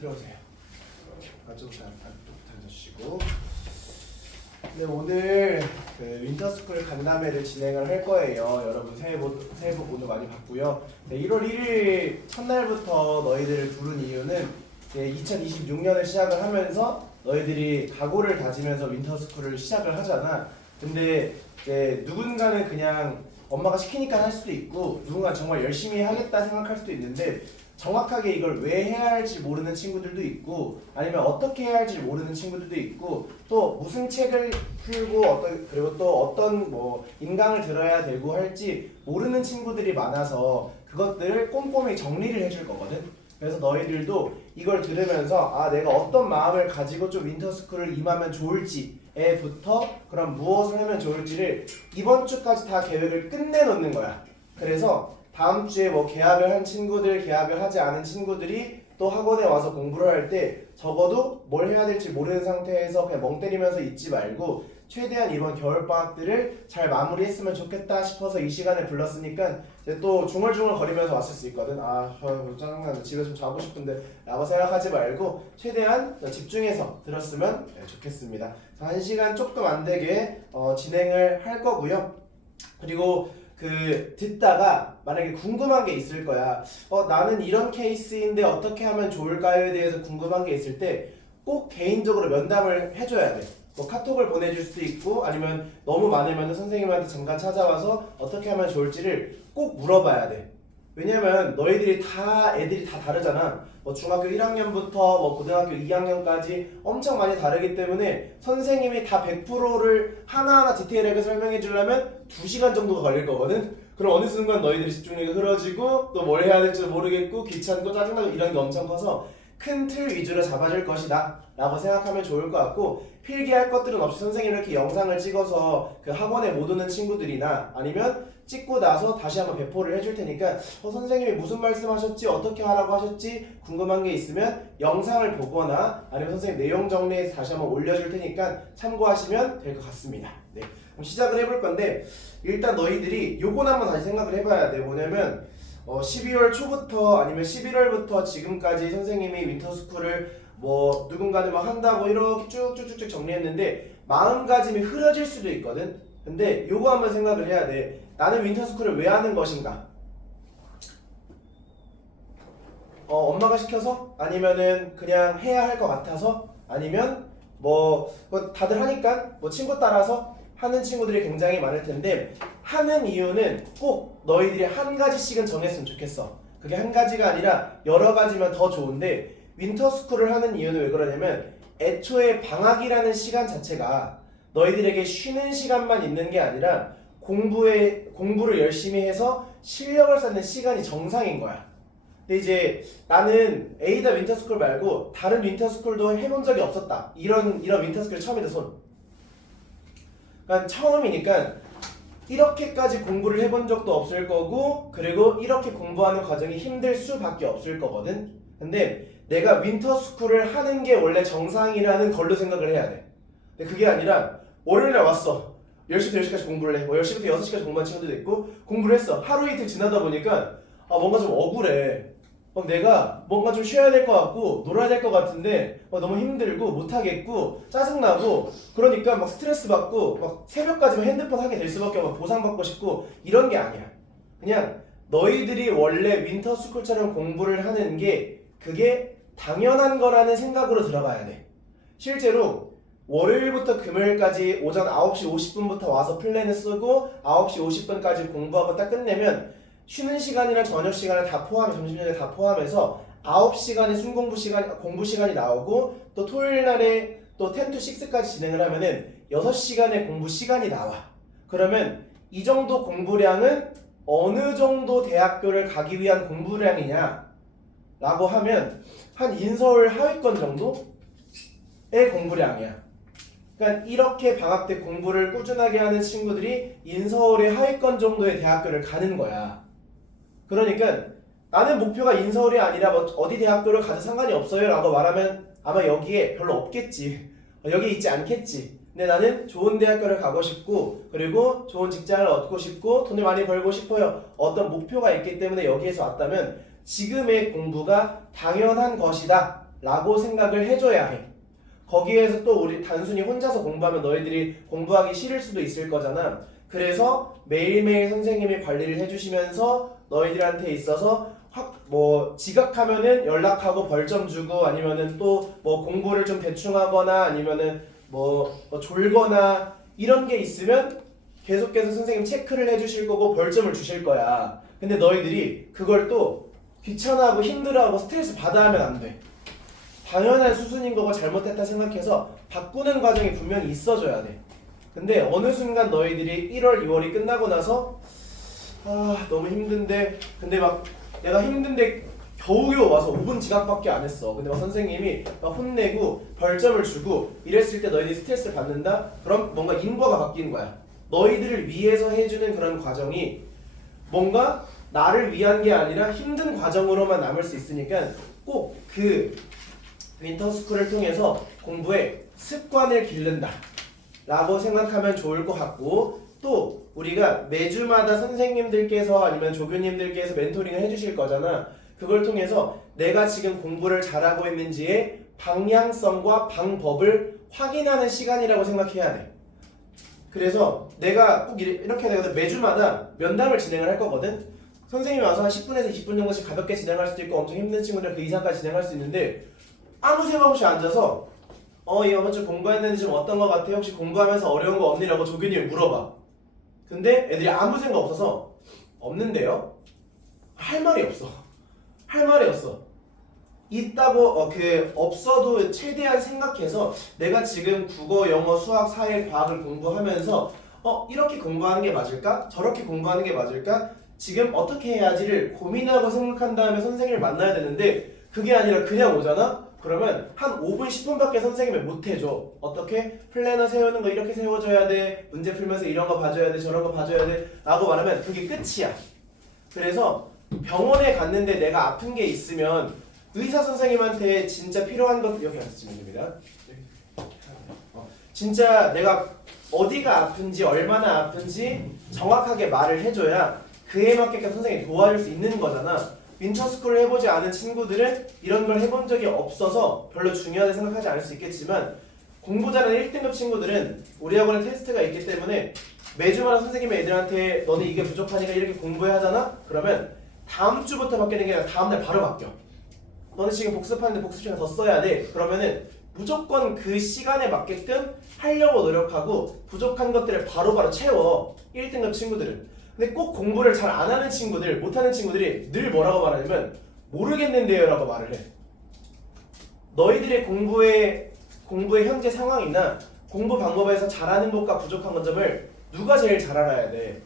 들어오세요. 안쪽 앉아주시고. 네, 오늘 그 윈터스쿨 간담회를 진행을 할 거예요. 여러분 새해 복 오늘 많이 받고요. 네, 1월 1일 첫날부터 너희들을 부른 이유는 이제 2026년을 시작을 하면서 너희들이 각오를 다지면서 윈터스쿨을 시작을 하잖아. 근데 이제 누군가는 그냥 엄마가 시키니까 할 수도 있고, 누군가는 정말 열심히 하겠다 생각할 수도 있는데, 정확하게 이걸 왜 해야 할지 모르는 친구들도 있고, 아니면 어떻게 해야 할지 모르는 친구들도 있고, 또 무슨 책을 풀고 그리고 또 어떤 뭐 인강을 들어야 되고 할지 모르는 친구들이 많아서 그것들을 꼼꼼히 정리를 해줄 거거든. 그래서 너희들도 이걸 들으면서 내가 어떤 마음을 가지고 좀 윈터스쿨을 임하면 좋을지에부터 그럼 무엇을 하면 좋을지를 이번 주까지 다 계획을 끝내놓는 거야. 그래서 다음 주에 뭐 개학을 한 친구들, 개학을 하지 않은 친구들이 또 학원에 와서 공부를 할 때 적어도 뭘 해야 될지 모르는 상태에서 그냥 멍 때리면서 있지 말고 최대한 이번 겨울방학들을 잘 마무리했으면 좋겠다 싶어서 이 시간을 불렀으니까 이제 또 중얼중얼 거리면서 왔을 수 있거든. 짜증나, 집에 좀 자고 싶은데 라고 생각하지 말고 최대한 집중해서 들었으면 좋겠습니다. 1시간 조금 안 되게 진행을 할 거고요. 그리고 듣다가 만약에 궁금한 게 있을 거야. 나는 이런 케이스인데 어떻게 하면 좋을까요에 대해서 궁금한 게 있을 때 꼭 개인적으로 면담을 해줘야 돼. 뭐 카톡을 보내줄 수도 있고, 아니면 너무 많으면 선생님한테 잠깐 찾아와서 어떻게 하면 좋을지를 꼭 물어봐야 돼. 왜냐면 애들이 다 다르잖아. 뭐 중학교 1학년부터 뭐 고등학교 2학년까지 엄청 많이 다르기 때문에 선생님이 다 100%를 하나하나 디테일하게 설명해 주려면 2시간 정도가 걸릴 거거든. 그럼 어느 순간 너희들이 집중력이 흐려지고 또 뭘 해야 될지 모르겠고 귀찮고 짜증나고 이런 게 엄청 커서 큰 틀 위주로 잡아줄 것이다 라고 생각하면 좋을 것 같고, 필기할 것들은 없이 선생님이 이렇게 영상을 찍어서 그 학원에 못 오는 친구들이나 아니면 찍고 나서 다시 한번 배포를 해줄 테니까 선생님이 무슨 말씀하셨지, 어떻게 하라고 하셨지 궁금한 게 있으면 영상을 보거나 아니면 선생님 내용 정리해서 다시 한번 올려줄 테니까 참고하시면 될 것 같습니다. 네, 그럼 시작을 해볼 건데, 일단 너희들이 요건 한번 다시 생각을 해봐야 돼. 뭐냐면 12월 초부터 아니면 11월부터 지금까지 선생님이 윈터스쿨을 뭐 누군가는 막 한다고 이렇게 쭉쭉쭉쭉 정리했는데 마음가짐이 흐려질 수도 있거든. 근데 요거 한번 생각을 해야 돼. 나는 윈터스쿨을 왜 하는 것인가? 엄마가 시켜서? 아니면은 그냥 해야 할 것 같아서? 아니면 뭐 다들 하니까 뭐 친구 따라서? 하는 친구들이 굉장히 많을 텐데, 하는 이유는 꼭 너희들이 한 가지씩은 정했으면 좋겠어. 그게 한 가지가 아니라 여러 가지면 더 좋은데, 윈터스쿨을 하는 이유는 왜 그러냐면 애초에 방학이라는 시간 자체가 너희들에게 쉬는 시간만 있는 게 아니라 공부를 열심히 해서 실력을 쌓는 시간이 정상인 거야. 근데 이제 나는 에이다 윈터스쿨 말고 다른 윈터스쿨도 해본 적이 없었다. 이런 윈터스쿨 처음이다 손. 그러니까 처음이니까 이렇게까지 공부를 해본 적도 없을 거고, 그리고 이렇게 공부하는 과정이 힘들 수밖에 없을 거거든. 근데 내가 윈터스쿨을 하는 게 원래 정상이라는 걸로 생각을 해야 돼. 근데 그게 아니라 월요일에 왔어. 10시부터 10시까지 공부를 해. 10시부터 6시까지 공부한 친구들도 있고, 공부를 했어. 하루 이틀 지나다 보니까 뭔가 좀 억울해. 내가 뭔가 좀 쉬어야 될 것 같고 놀아야 될 것 같은데 너무 힘들고 못하겠고 짜증나고, 그러니까 막 스트레스 받고 막 새벽까지만 핸드폰 하게 될 수밖에 없고 보상받고 싶고 이런 게 아니야. 그냥 너희들이 원래 윈터스쿨처럼 공부를 하는 게 그게 당연한 거라는 생각으로 들어가야 돼. 실제로 월요일부터 금요일까지 오전 9시 50분부터 와서 플랜을 쓰고 9시 50분까지 공부하고 딱 끝내면 쉬는 시간이랑 저녁 시간을 다 포함해, 점심시간을 다 포함해서 9시간의 공부 시간이 나오고, 또 토요일 날에 또 10 to 6까지 진행을 하면은 6시간의 공부 시간이 나와. 그러면 이 정도 공부량은 어느 정도 대학교를 가기 위한 공부량이냐 라고 하면 한 인서울 하위권 정도의 공부량이야. 그러니까 이렇게 방학 때 공부를 꾸준하게 하는 친구들이 인서울의 하위권 정도의 대학교를 가는 거야. 그러니까 나는 목표가 인서울이 아니라 뭐 어디 대학교를 가도 상관이 없어요 라고 말하면 아마 여기에 별로 없겠지. 여기 있지 않겠지. 근데 나는 좋은 대학교를 가고 싶고, 그리고 좋은 직장을 얻고 싶고, 돈을 많이 벌고 싶어요. 어떤 목표가 있기 때문에 여기에서 왔다면 지금의 공부가 당연한 것이다 라고 생각을 해줘야 해. 거기에서 또 우리 단순히 혼자서 공부하면 너희들이 공부하기 싫을 수도 있을 거잖아. 그래서 매일매일 선생님이 관리를 해주시면서 너희들한테 있어서 뭐 지각하면은 연락하고 벌점 주고 아니면은 또 뭐 공부를 좀 대충 하거나 아니면은 뭐 졸거나 이런 게 있으면 계속해서 선생님 체크를 해주실 거고 벌점을 주실 거야. 근데 너희들이 그걸 또 귀찮아하고 힘들어하고 스트레스 받아 하면 안 돼. 당연한 수순인 거고 잘못했다 생각해서 바꾸는 과정이 분명히 있어줘야 돼. 근데 어느 순간 너희들이 1월, 2월이 끝나고 나서 너무 힘든데 근데 막 내가 힘든데 겨우겨우 와서 5분 지각밖에 안 했어. 근데 막 선생님이 막 혼내고 벌점을 주고 이랬을 때 너희들이 스트레스를 받는다? 그럼 뭔가 인과가 바뀌는 거야. 너희들을 위해서 해주는 그런 과정이 뭔가 나를 위한 게 아니라 힘든 과정으로만 남을 수 있으니까 꼭 그 윈터스쿨을 통해서 공부에 습관을 기른다 라고 생각하면 좋을 것 같고, 또 우리가 매주마다 선생님들께서 아니면 조교님들께서 멘토링을 해주실 거잖아. 그걸 통해서 내가 지금 공부를 잘하고 있는지의 방향성과 방법을 확인하는 시간이라고 생각해야 돼. 그래서 내가 꼭 이렇게 내가 매주마다 면담을 진행을 할 거거든. 선생님이 와서 한 10분에서 20분 정도씩 가볍게 진행할 수도 있고 엄청 힘든 친구들 그 이상까지 진행할 수 있는데, 아무 생각 없이 앉아서 이번 주 공부했는데 좀 어떤 거 같아요? 혹시 공부하면서 어려운 거 없니라고 조교님이 물어봐. 근데 애들이 아무 생각 없어서 없는데요? 할 말이 없어. 할 말이 없어. 있다고 없어도 최대한 생각해서 내가 지금 국어, 영어, 수학, 사회, 과학을 공부하면서 이렇게 공부하는 게 맞을까? 저렇게 공부하는 게 맞을까? 지금 어떻게 해야지를 고민하고 생각한 다음에 선생님을 만나야 되는데 그게 아니라 그냥 오잖아? 그러면 한 5분, 10분밖에 선생님을 못 해줘. 어떻게? 플래너 세우는 거 이렇게 세워줘야 돼. 문제 풀면서 이런 거 봐줘야 돼. 저런 거 봐줘야 돼. 라고 말하면 그게 끝이야. 그래서 병원에 갔는데 내가 아픈 게 있으면 의사 선생님한테 진짜 필요한 것 여기 앉으시면 됩니다. 진짜 내가 어디가 아픈지 얼마나 아픈지 정확하게 말을 해줘야 그에 맞게끔 선생님이 도와줄 수 있는 거잖아. 윈터스쿨을 해보지 않은 친구들은 이런 걸 해본 적이 없어서 별로 중요하게 생각하지 않을 수 있겠지만, 공부 잘하는 1등급 친구들은 우리 학원에 테스트가 있기 때문에 매주마다 선생님이 애들한테 너는 이게 부족하니까 이렇게 공부해 하잖아? 그러면 다음 주부터 바뀌는 게 아니라 다음날 바로 바뀌어. 너는 지금 복습하는데 복습 시간 더 써야 돼. 그러면은 무조건 그 시간에 맞게끔 하려고 노력하고 부족한 것들을 바로바로 채워. 1등급 친구들은. 근데 꼭 공부를 잘 안 하는 친구들, 못하는 친구들이 늘 뭐라고 말하냐면 모르겠는데요 라고 말을 해. 너희들의 공부의 현재 상황이나 공부 방법에서 잘하는 것과 부족한 점을 누가 제일 잘 알아야 돼?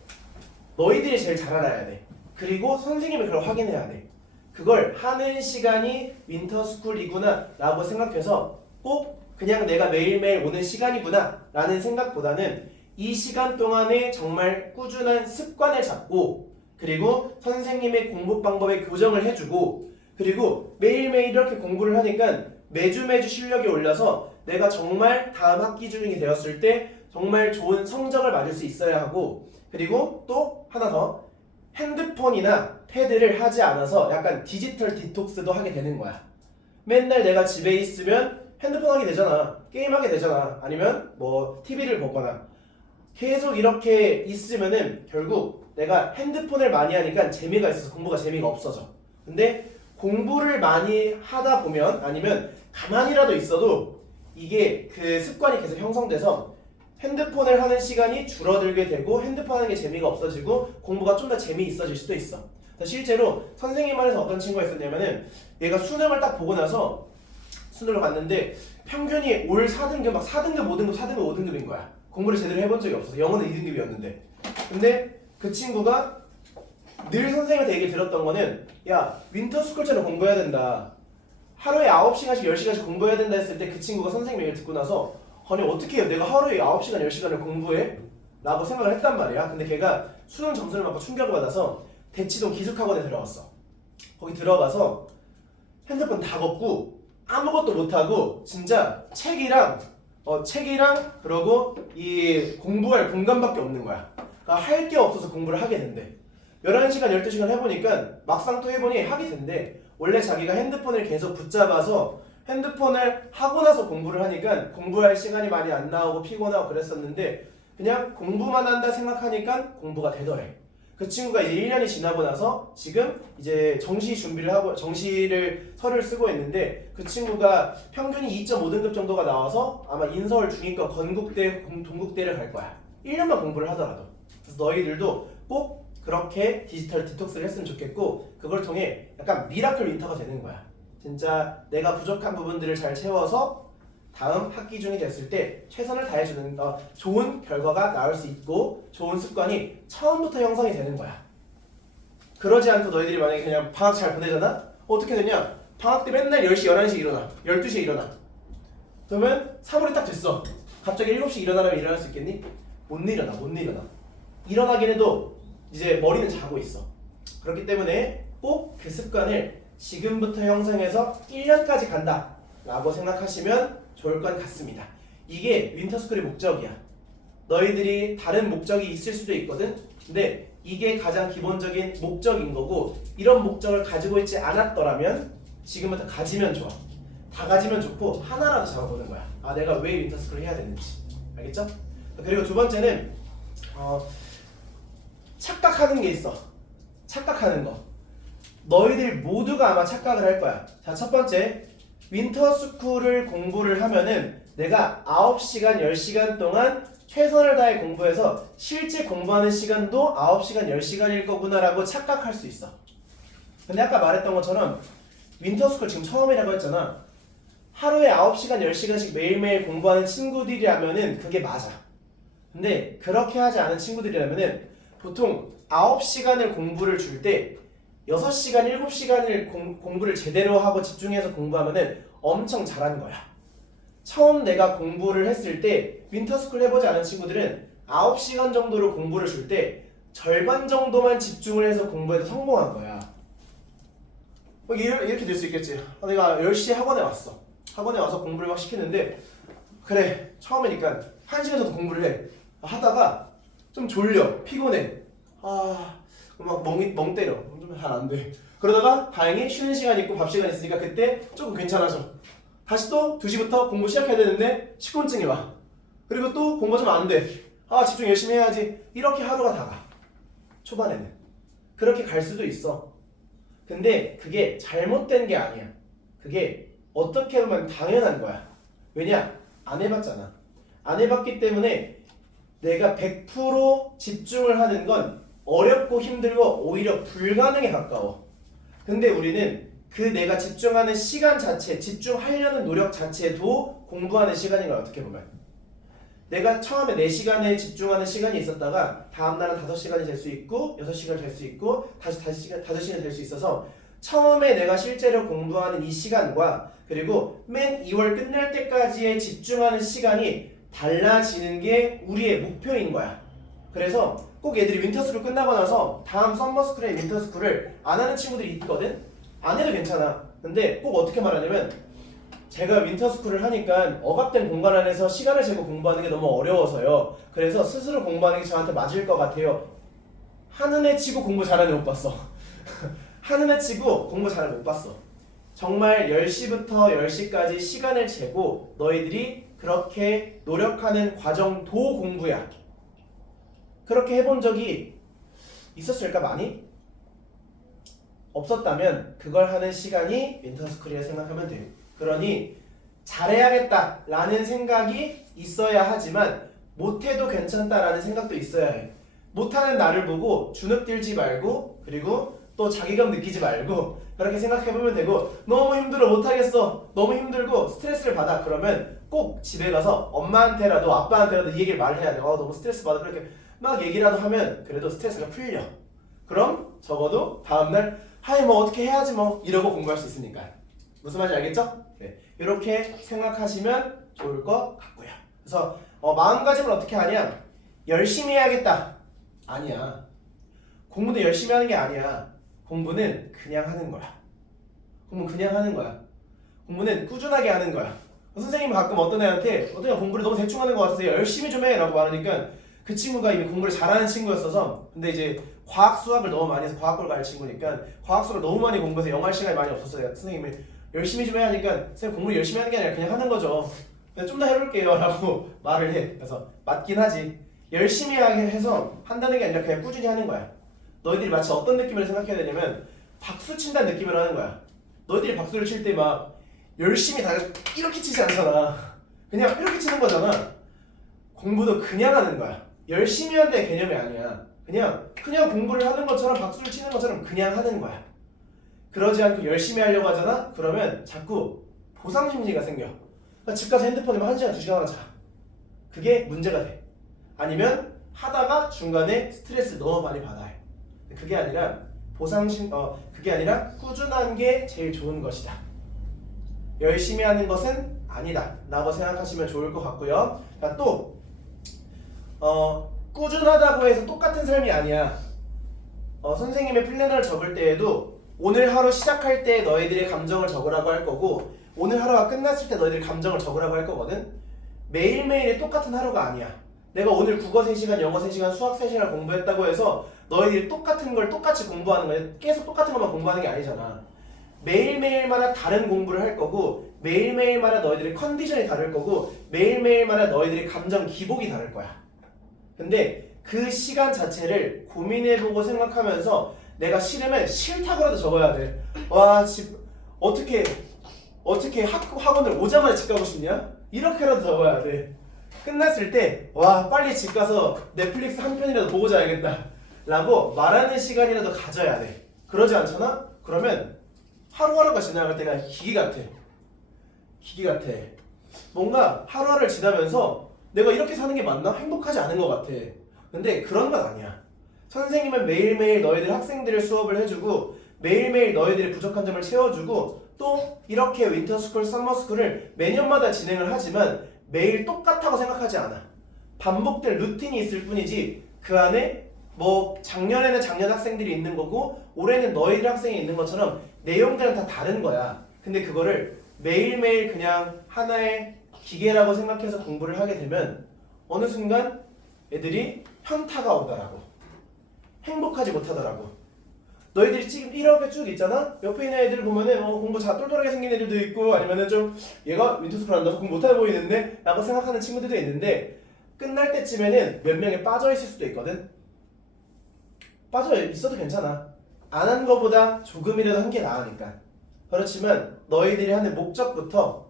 너희들이 제일 잘 알아야 돼. 그리고 선생님이 그걸 확인해야 돼. 그걸 하는 시간이 윈터스쿨이구나 라고 생각해서 꼭 그냥 내가 매일매일 오는 시간이구나 라는 생각보다는 이 시간 동안에 정말 꾸준한 습관을 잡고, 그리고 선생님의 공부 방법에 교정을 해주고, 그리고 매일매일 이렇게 공부를 하니까 매주 실력이 올려서 내가 정말 다음 학기 중이 되었을 때 정말 좋은 성적을 맞을 수 있어야 하고, 그리고 또 하나 더, 핸드폰이나 패드를 하지 않아서 약간 디지털 디톡스도 하게 되는 거야. 맨날 내가 집에 있으면 핸드폰 하게 되잖아. 게임하게 되잖아. 아니면 뭐 TV를 보거나. 계속 이렇게 있으면은 결국 내가 핸드폰을 많이 하니까 재미가 있어서 공부가 재미가 없어져. 근데 공부를 많이 하다 보면 아니면 가만히라도 있어도 이게 그 습관이 계속 형성돼서 핸드폰을 하는 시간이 줄어들게 되고 핸드폰 하는 게 재미가 없어지고 공부가 좀 더 재미있어질 수도 있어. 실제로 선생님 안에서 어떤 친구가 있었냐면은 얘가 수능을 딱 보고 나서 수능을 봤는데 평균이 올 4등급 막 4등급 5등급 4등급 5등급인 거야. 공부를 제대로 해본 적이 없어서. 영어는 2등급이었는데. 근데 그 친구가 늘 선생님한테 얘기 들었던 거는, 야 윈터스쿨처럼 공부해야 된다. 하루에 9시간씩 10시간씩 공부해야 된다 했을 때 그 친구가 선생님 얘기를 듣고 나서 아니 어떻게 해요? 내가 하루에 9시간 10시간을 공부해? 라고 생각을 했단 말이야. 근데 걔가 수능 점수를 맞고 충격을 받아서 대치동 기숙학원에 들어갔어. 거기 들어가서 핸드폰 다 걷고 아무것도 못하고 진짜 책이랑 그러고 이 공부할 공간밖에 없는 거야. 그러니까 할 게 없어서 공부를 하게 된대. 11시간 12시간 해보니까 막상 또 해보니 하게 된대. 원래 자기가 핸드폰을 계속 붙잡아서 핸드폰을 하고 나서 공부를 하니까 공부할 시간이 많이 안 나오고 피곤하고 그랬었는데 그냥 공부만 한다 생각하니까 공부가 되더래. 그 친구가 이제 1년이 지나고 나서 지금 이제 정시 준비를 하고 정시를 서류를 쓰고 있는데 그 친구가 평균이 2.5등급 정도가 나와서 아마 인서울 중위권 건국대 동국대를 갈 거야. 1년만 공부를 하더라도. 그래서 너희들도 꼭 그렇게 디지털 디톡스를 했으면 좋겠고 그걸 통해 약간 미라클 윈터가 되는 거야. 진짜 내가 부족한 부분들을 잘 채워서 다음 학기 중이 됐을 때 최선을 다해주는 좋은 결과가 나올 수 있고 좋은 습관이 처음부터 형성이 되는 거야. 그러지 않고 너희들이 만약에 그냥 방학 잘 보내잖아? 어떻게 되냐? 방학 때 맨날 10시, 11시에 일어나 12시에 일어나 그러면 3월이 딱 됐어. 갑자기 7시 일어나라면 일어날 수 있겠니? 못 일어나. 일어나긴 해도 이제 머리는 자고 있어. 그렇기 때문에 꼭 그 습관을 지금부터 형성해서 1년까지 간다 라고 생각하시면 좋을 것 같습니다. 이게 윈터스쿨의 목적이야. 너희들이 다른 목적이 있을 수도 있거든. 근데 이게 가장 기본적인 목적인 거고 이런 목적을 가지고 있지 않았더라면 지금부터 가지면 좋아. 다 가지면 좋고 하나라도 잡아보는 거야. 아 내가 왜 윈터스쿨을 해야 되는지. 알겠죠? 그리고 두 번째는 착각하는 게 있어. 착각하는 거. 너희들 모두가 아마 착각을 할 거야. 자, 첫 번째 윈터스쿨을 공부를 하면은 내가 9시간, 10시간 동안 최선을 다해 공부해서 실제 공부하는 시간도 9시간, 10시간일 거구나라고 착각할 수 있어. 근데 아까 말했던 것처럼 윈터스쿨 지금 처음이라고 했잖아. 하루에 9시간, 10시간씩 매일매일 공부하는 친구들이라면은 그게 맞아. 근데 그렇게 하지 않은 친구들이라면은 보통 9시간을 공부를 줄 때 6시간, 7시간을 공부를 제대로 하고 집중해서 공부하면은 엄청 잘하는 거야. 처음 내가 공부를 했을 때 윈터스쿨 해보지 않은 친구들은 9시간 정도로 공부를 줄 때 절반 정도만 집중을 해서 공부해서 성공한 거야. 이렇게 될 수 있겠지. 내가 10시에 학원에 왔어. 학원에 와서 공부를 막 시키는데 그래 처음이니까 1시간 정도 공부를 해. 하다가 좀 졸려. 피곤해. 막 멍 때려. 좀 잘 안 돼. 그러다가 다행히 쉬는 시간 있고 밥 시간 있으니까 그때 조금 괜찮아져. 다시 또 2시부터 공부 시작해야 되는데 식곤증이 와. 그리고 또 공부 좀 안 돼. 집중 열심히 해야지. 이렇게 하루가 다 가. 초반에는. 그렇게 갈 수도 있어. 근데 그게 잘못된 게 아니야. 그게 어떻게 보면 당연한 거야. 왜냐? 안 해봤잖아. 안 해봤기 때문에 내가 100% 집중을 하는 건 어렵고 힘들고 오히려 불가능에 가까워. 근데 우리는 그 내가 집중하는 시간 자체, 집중하려는 노력 자체도 공부하는 시간인 거야. 어떻게 보면 내가 처음에 4시간에 집중하는 시간이 있었다가 다음날은 5시간이 될 수 있고 6시간이 될 수 있고 다시 5시간이 될 수 있어서 처음에 내가 실제로 공부하는 이 시간과 그리고 맨 2월 끝날 때까지의 집중하는 시간이 달라지는 게 우리의 목표인 거야. 그래서 꼭 얘들이 윈터스쿨 끝나고 나서 다음 썸머스쿨에 윈터스쿨을 안 하는 친구들이 있거든? 안 해도 괜찮아. 근데 꼭 어떻게 말하냐면 제가 윈터스쿨을 하니까 억압된 공간 안에서 시간을 재고 공부하는 게 너무 어려워서요. 그래서 스스로 공부하는 게 저한테 맞을 것 같아요. 하는 애 치고 공부 잘하는 애 못 봤어. 하는 애 치고 공부 잘하는 애 못 봤어. 정말 10시부터 10시까지 시간을 재고 너희들이 그렇게 노력하는 과정도 공부야. 그렇게 해본 적이 있었을까 많이? 없었다면 그걸 하는 시간이 윈터스쿨이라 생각하면 돼. 그러니 잘해야겠다라는 생각이 있어야 하지만 못해도 괜찮다라는 생각도 있어야 해. 못하는 나를 보고 주눅들지 말고 그리고 또 자괴감 느끼지 말고 그렇게 생각해보면 되고 너무 힘들어 못하겠어 너무 힘들고 스트레스를 받아 그러면 꼭 집에 가서 엄마한테라도 아빠한테라도 이 얘기를 말해야 돼. 너무 스트레스 받아. 그렇게 막 얘기라도 하면 그래도 스트레스가 풀려. 그럼 적어도 다음날 뭐 어떻게 해야지 뭐 이러고 공부할 수 있으니까. 무슨 말인지 알겠죠? 네. 이렇게 생각하시면 좋을 것 같고요. 그래서 마음가짐을 어떻게 하냐? 열심히 해야겠다. 아니야. 공부도 열심히 하는 게 아니야. 공부는 그냥 하는 거야. 공부는 그냥 하는 거야. 공부는 꾸준하게 하는 거야. 선생님이 가끔 어떤 애한테 공부를 너무 대충 하는 것 같아서 열심히 좀 해 라고 말하니까 그 친구가 이미 공부를 잘하는 친구였어서 근데 이제 과학 수학을 너무 많이 해서 과학고를 갈 친구니까 과학 수학을 너무 많이 공부해서 영어 할 시간이 많이 없었어요. 선생님이 열심히 좀 해야 하니까 쌤 공부 열심히 하는 게 아니라 그냥 하는 거죠. 그냥 좀 더 해볼게요 라고 말을 해. 그래서 맞긴 하지. 열심히 하게 해서 한다는 게 아니라 그냥 꾸준히 하는 거야. 너희들이 마치 어떤 느낌을 생각해야 되냐면 박수 친다는 느낌으로 하는 거야. 너희들이 박수를 칠 때 막 열심히 다 이렇게 치지 않잖아. 그냥 이렇게 치는 거잖아. 공부도 그냥 하는 거야. 열심히 한다의 개념이 아니야. 그냥 공부를 하는 것처럼 박수를 치는 것처럼 그냥 하는 거야. 그러지 않고 열심히 하려고 하잖아? 그러면 자꾸 보상 심리가 생겨. 그러니까 집 가서 핸드폰에만 1시간, 2시간 하나 자. 그게 문제가 돼. 아니면 하다가 중간에 스트레스 너무 많이 받아요. 그게 아니라 그게 아니라 꾸준한 게 제일 좋은 것이다. 열심히 하는 것은 아니다 라고 생각하시면 좋을 것 같고요. 자, 또 꾸준하다고 해서 똑같은 삶이 아니야. 선생님의 플래너를 적을 때에도 오늘 하루 시작할 때 너희들의 감정을 적으라고 할 거고 오늘 하루가 끝났을 때 너희들의 감정을 적으라고 할 거거든. 매일매일이 똑같은 하루가 아니야. 내가 오늘 국어 3시간, 영어 3시간, 수학 3시간 공부했다고 해서 너희들이 똑같은 걸 똑같이 공부하는 거야. 계속 똑같은 것만 공부하는 게 아니잖아. 매일매일마다 다른 공부를 할 거고 매일매일마다 너희들의 컨디션이 다를 거고 매일매일마다 너희들의 감정 기복이 다를 거야. 근데 그 시간 자체를 고민해보고 생각하면서 내가 싫으면 싫다고라도 적어야 돼. 와, 어떻게 학원을 오자마자 집 가고 싶냐? 이렇게라도 적어야 돼. 끝났을 때 와, 빨리 집 가서 넷플릭스 한 편이라도 보고 자야겠다 라고 말하는 시간이라도 가져야 돼. 그러지 않잖아? 그러면 하루하루가 지나갈 때가 기계 같아. 뭔가 하루하루를 지나면서 내가 이렇게 사는 게 맞나? 행복하지 않은 것 같아. 근데 그런 건 아니야. 선생님은 매일매일 너희들 학생들의 수업을 해주고 매일매일 너희들의 부족한 점을 채워주고 또 이렇게 윈터스쿨, 서머스쿨을 매년마다 진행을 하지만 매일 똑같다고 생각하지 않아. 반복될 루틴이 있을 뿐이지 그 안에 뭐 작년에는 작년 학생들이 있는 거고 올해는 너희들 학생이 있는 것처럼 내용들은 다 다른 거야. 근데 그거를 매일매일 그냥 하나의 기계라고 생각해서 공부를 하게 되면 어느 순간 애들이 현타가 오더라고. 행복하지 못하더라고. 너희들이 지금 이렇게 쭉 있잖아? 옆에 있는 애들 보면은 공부 잘 똘똘하게 생긴 애들도 있고 아니면은 좀 얘가 윈터스쿨 한다고 공부 못해 보이는데? 라고 생각하는 친구들도 있는데 끝날 때쯤에는 몇 명이 빠져 있을 수도 있거든? 빠져 있어도 괜찮아. 안 한 거보다 조금이라도 한 게 나으니까. 그렇지만 너희들이 하는 목적부터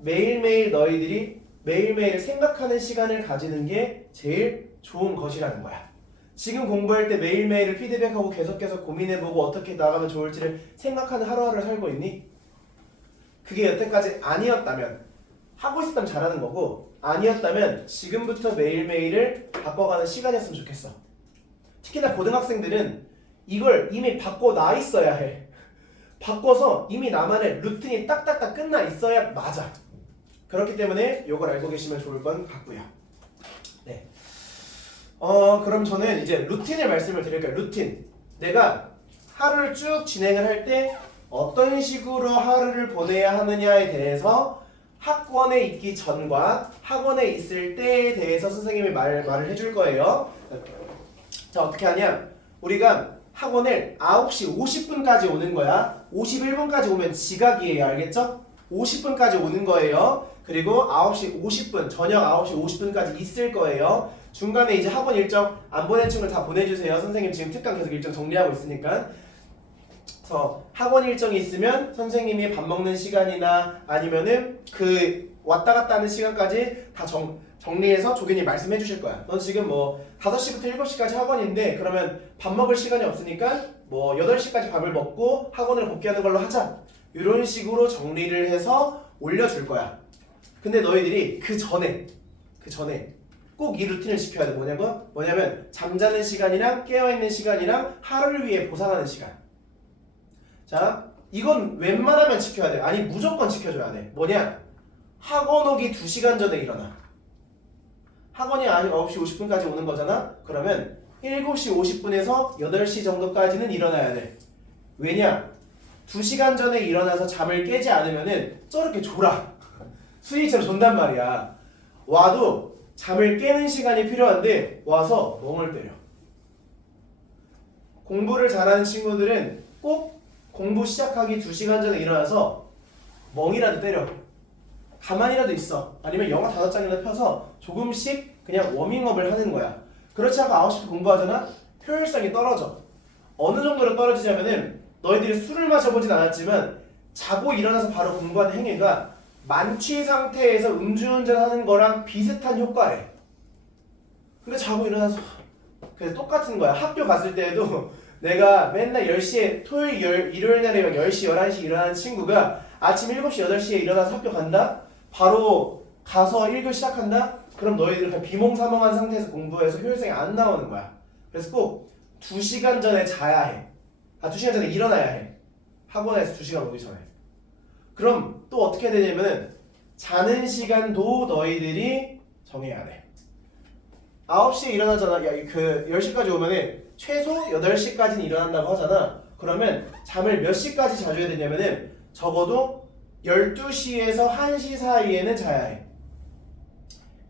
매일매일 너희들이 매일매일 생각하는 시간을 가지는 게 제일 좋은 것이라는 거야. 지금 공부할 때 매일매일을 피드백하고 계속해서 고민해보고 어떻게 나가면 좋을지를 생각하는 하루하루를 살고 있니? 그게 여태까지 아니었다면 하고 있었다면 잘하는 거고 아니었다면 지금부터 매일매일을 바꿔가는 시간이었으면 좋겠어. 특히나 고등학생들은 이걸 이미 바꿔 나 있어야 해. 바꿔서 이미 나만의 루틴이 딱딱딱 끝나 있어야 맞아. 그렇기 때문에 이걸 알고 계시면 좋을 것 같고요. 네. 그럼 저는 이제 루틴을 말씀을 드릴게요. 루틴. 내가 하루를 쭉 진행을 할 때 어떤 식으로 하루를 보내야 하느냐에 대해서 학원에 있기 전과 학원에 있을 때에 대해서 선생님이 말을 해줄 거예요. 자, 어떻게 하냐? 우리가 학원을 9시 50분까지 오는 거야. 51분까지 오면 지각이에요. 알겠죠? 50분까지 오는 거예요. 그리고 9시 50분, 저녁 9시 50분까지 있을 거예요. 중간에 이제 학원 일정 안 보낸 친구를 다 보내주세요. 선생님 지금 특강 계속 일정 정리하고 있으니까. 그래서 학원 일정이 있으면 선생님이 밥 먹는 시간이나 아니면은 그 왔다 갔다 하는 시간까지 다 정리해서 조견이 말씀해 주실 거야. 넌 지금 뭐 5시부터 7시까지 학원인데 그러면 밥 먹을 시간이 없으니까 뭐 8시까지 밥을 먹고 학원을 복귀하는 걸로 하자. 이런 식으로 정리를 해서 올려줄 거야. 근데 너희들이 그 전에 꼭 이 루틴을 지켜야 돼. 뭐냐면 잠자는 시간이랑 깨어있는 시간이랑 하루를 위해 보상하는 시간. 자, 이건 웬만하면 지켜야 돼. 아니 무조건 지켜줘야 돼. 뭐냐? 학원 오기 2시간 전에 일어나. 학원이 9시 50분까지 오는 거잖아? 그러면 7시 50분에서 8시 정도까지는 일어나야 돼. 왜냐? 2시간 전에 일어나서 잠을 깨지 않으면은 저렇게 졸아. 수희처럼 존단 말이야. 와도 잠을 깨는 시간이 필요한데 와서 멍을 때려. 공부를 잘하는 친구들은 꼭 공부 시작하기 2시간 전에 일어나서 멍이라도 때려. 가만히라도 있어. 아니면 영화 5장이라도 펴서 조금씩 그냥 워밍업을 하는 거야. 그렇지 않고 9시부터 공부하잖아? 효율성이 떨어져. 어느 정도로 떨어지냐면은 너희들이 술을 마셔보진 않았지만 자고 일어나서 바로 공부하는 행위가 만취 상태에서 음주운전하는 거랑 비슷한 효과래. 근데 자고 일어나서 그래서 똑같은 거야. 학교 갔을 때에도 내가 맨날 10시에 일요일 날에 10시, 11시 일어나는 친구가 아침 7시, 8시에 일어나서 학교 간다? 바로 가서 1교시 시작한다? 그럼 너희들 그냥 비몽사몽한 상태에서 공부해서 효율성이 안 나오는 거야. 그래서 꼭 2시간 전에 자야 해. 2시간 전에 일어나야 해. 학원에서 2시간 오기 전에. 그럼 또 어떻게 되냐면은 자는 시간도 너희들이 정해야 돼. 9시에 일어나잖아. 야, 10시까지 오면은 최소 8시까지는 일어난다고 하잖아. 그러면 잠을 몇 시까지 자줘야 되냐면은 적어도 12시에서 1시 사이에는 자야 해.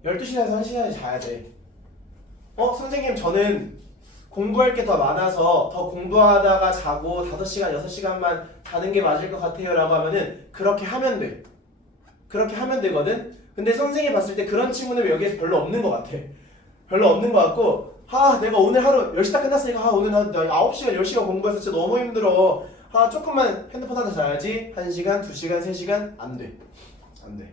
12시에서 1시 사이에 자야 돼. 선생님 저는 공부할 게 더 많아서 더 공부하다가 자고 5시간, 6시간만 자는 게 맞을 것 같아요 라고 하면은 그렇게 하면 돼. 그렇게 하면 되거든? 근데 선생님이 봤을 때 그런 친구는 여기에서 별로 없는 것 같아. 별로 없는 것 같고 내가 오늘 하루 10시 딱 끝났으니까 오늘 나 9시간, 10시간 공부해서 진짜 너무 힘들어. 조금만 핸드폰 하다 자야지. 1시간, 2시간, 3시간? 안 돼. 안 돼.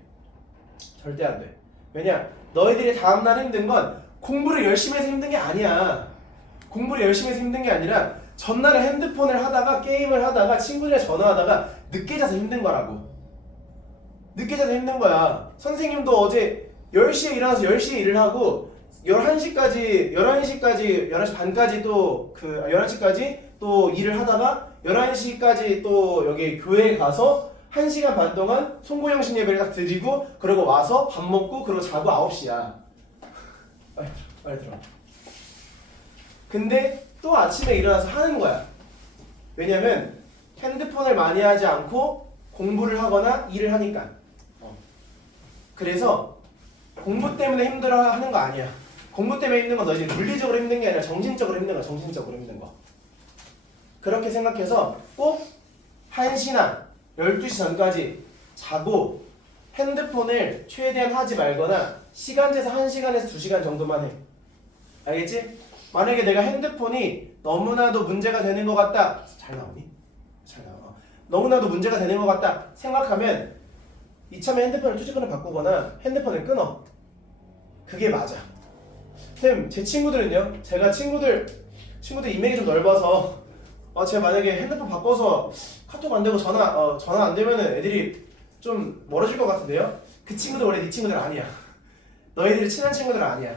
절대 안 돼. 왜냐? 너희들이 다음날 힘든 건 공부를 열심히 해서 힘든 게 아니야. 공부를 열심히 해서 힘든 게 아니라 전날에 핸드폰을 하다가 게임을 하다가 친구들이랑 전화하다가 늦게 자서 힘든 거라고. 늦게 자서 힘든 거야. 선생님도 어제 10시에 일어나서 10시에 일을 하고 11시까지 11시 반까지 또 11시까지 또 일을 하다가 11시까지 또 여기 교회에 가서 1시간 반 동안 송구영신 예배를 딱 드리고 그러고 와서 밥 먹고 그러고 자고 9시야. 빨리 들어. 근데 또 아침에 일어나서 하는 거야. 왜냐면 핸드폰을 많이 하지 않고 공부를 하거나 일을 하니까. 그래서 공부 때문에 힘들어하는 거 아니야. 공부 때문에 힘든 건 너희 물리적으로 힘든 게 아니라 정신적으로 힘든 거야. 정신적으로 힘든 거. 그렇게 생각해서 꼭 1시나 12시 전까지 자고 핸드폰을 최대한 하지 말거나 시간 재서 1시간에서 2시간 정도만 해. 알겠지? 만약에 내가 핸드폰이 너무나도 문제가 되는 것 같다. 잘 나오니? 잘 나와. 너무나도 문제가 되는 것 같다 생각하면 이참에 핸드폰을 투지폰을 바꾸거나 핸드폰을 끊어. 그게 맞아. 쌤, 제 친구들은요? 제가 친구들 인맥이 좀 넓어서 제가 만약에 핸드폰 바꿔서 카톡 안 되고 전화 안 되면은 애들이 좀 멀어질 것 같은데요? 그 친구들 원래 네 친구들 아니야. 너희들이 친한 친구들 아니야.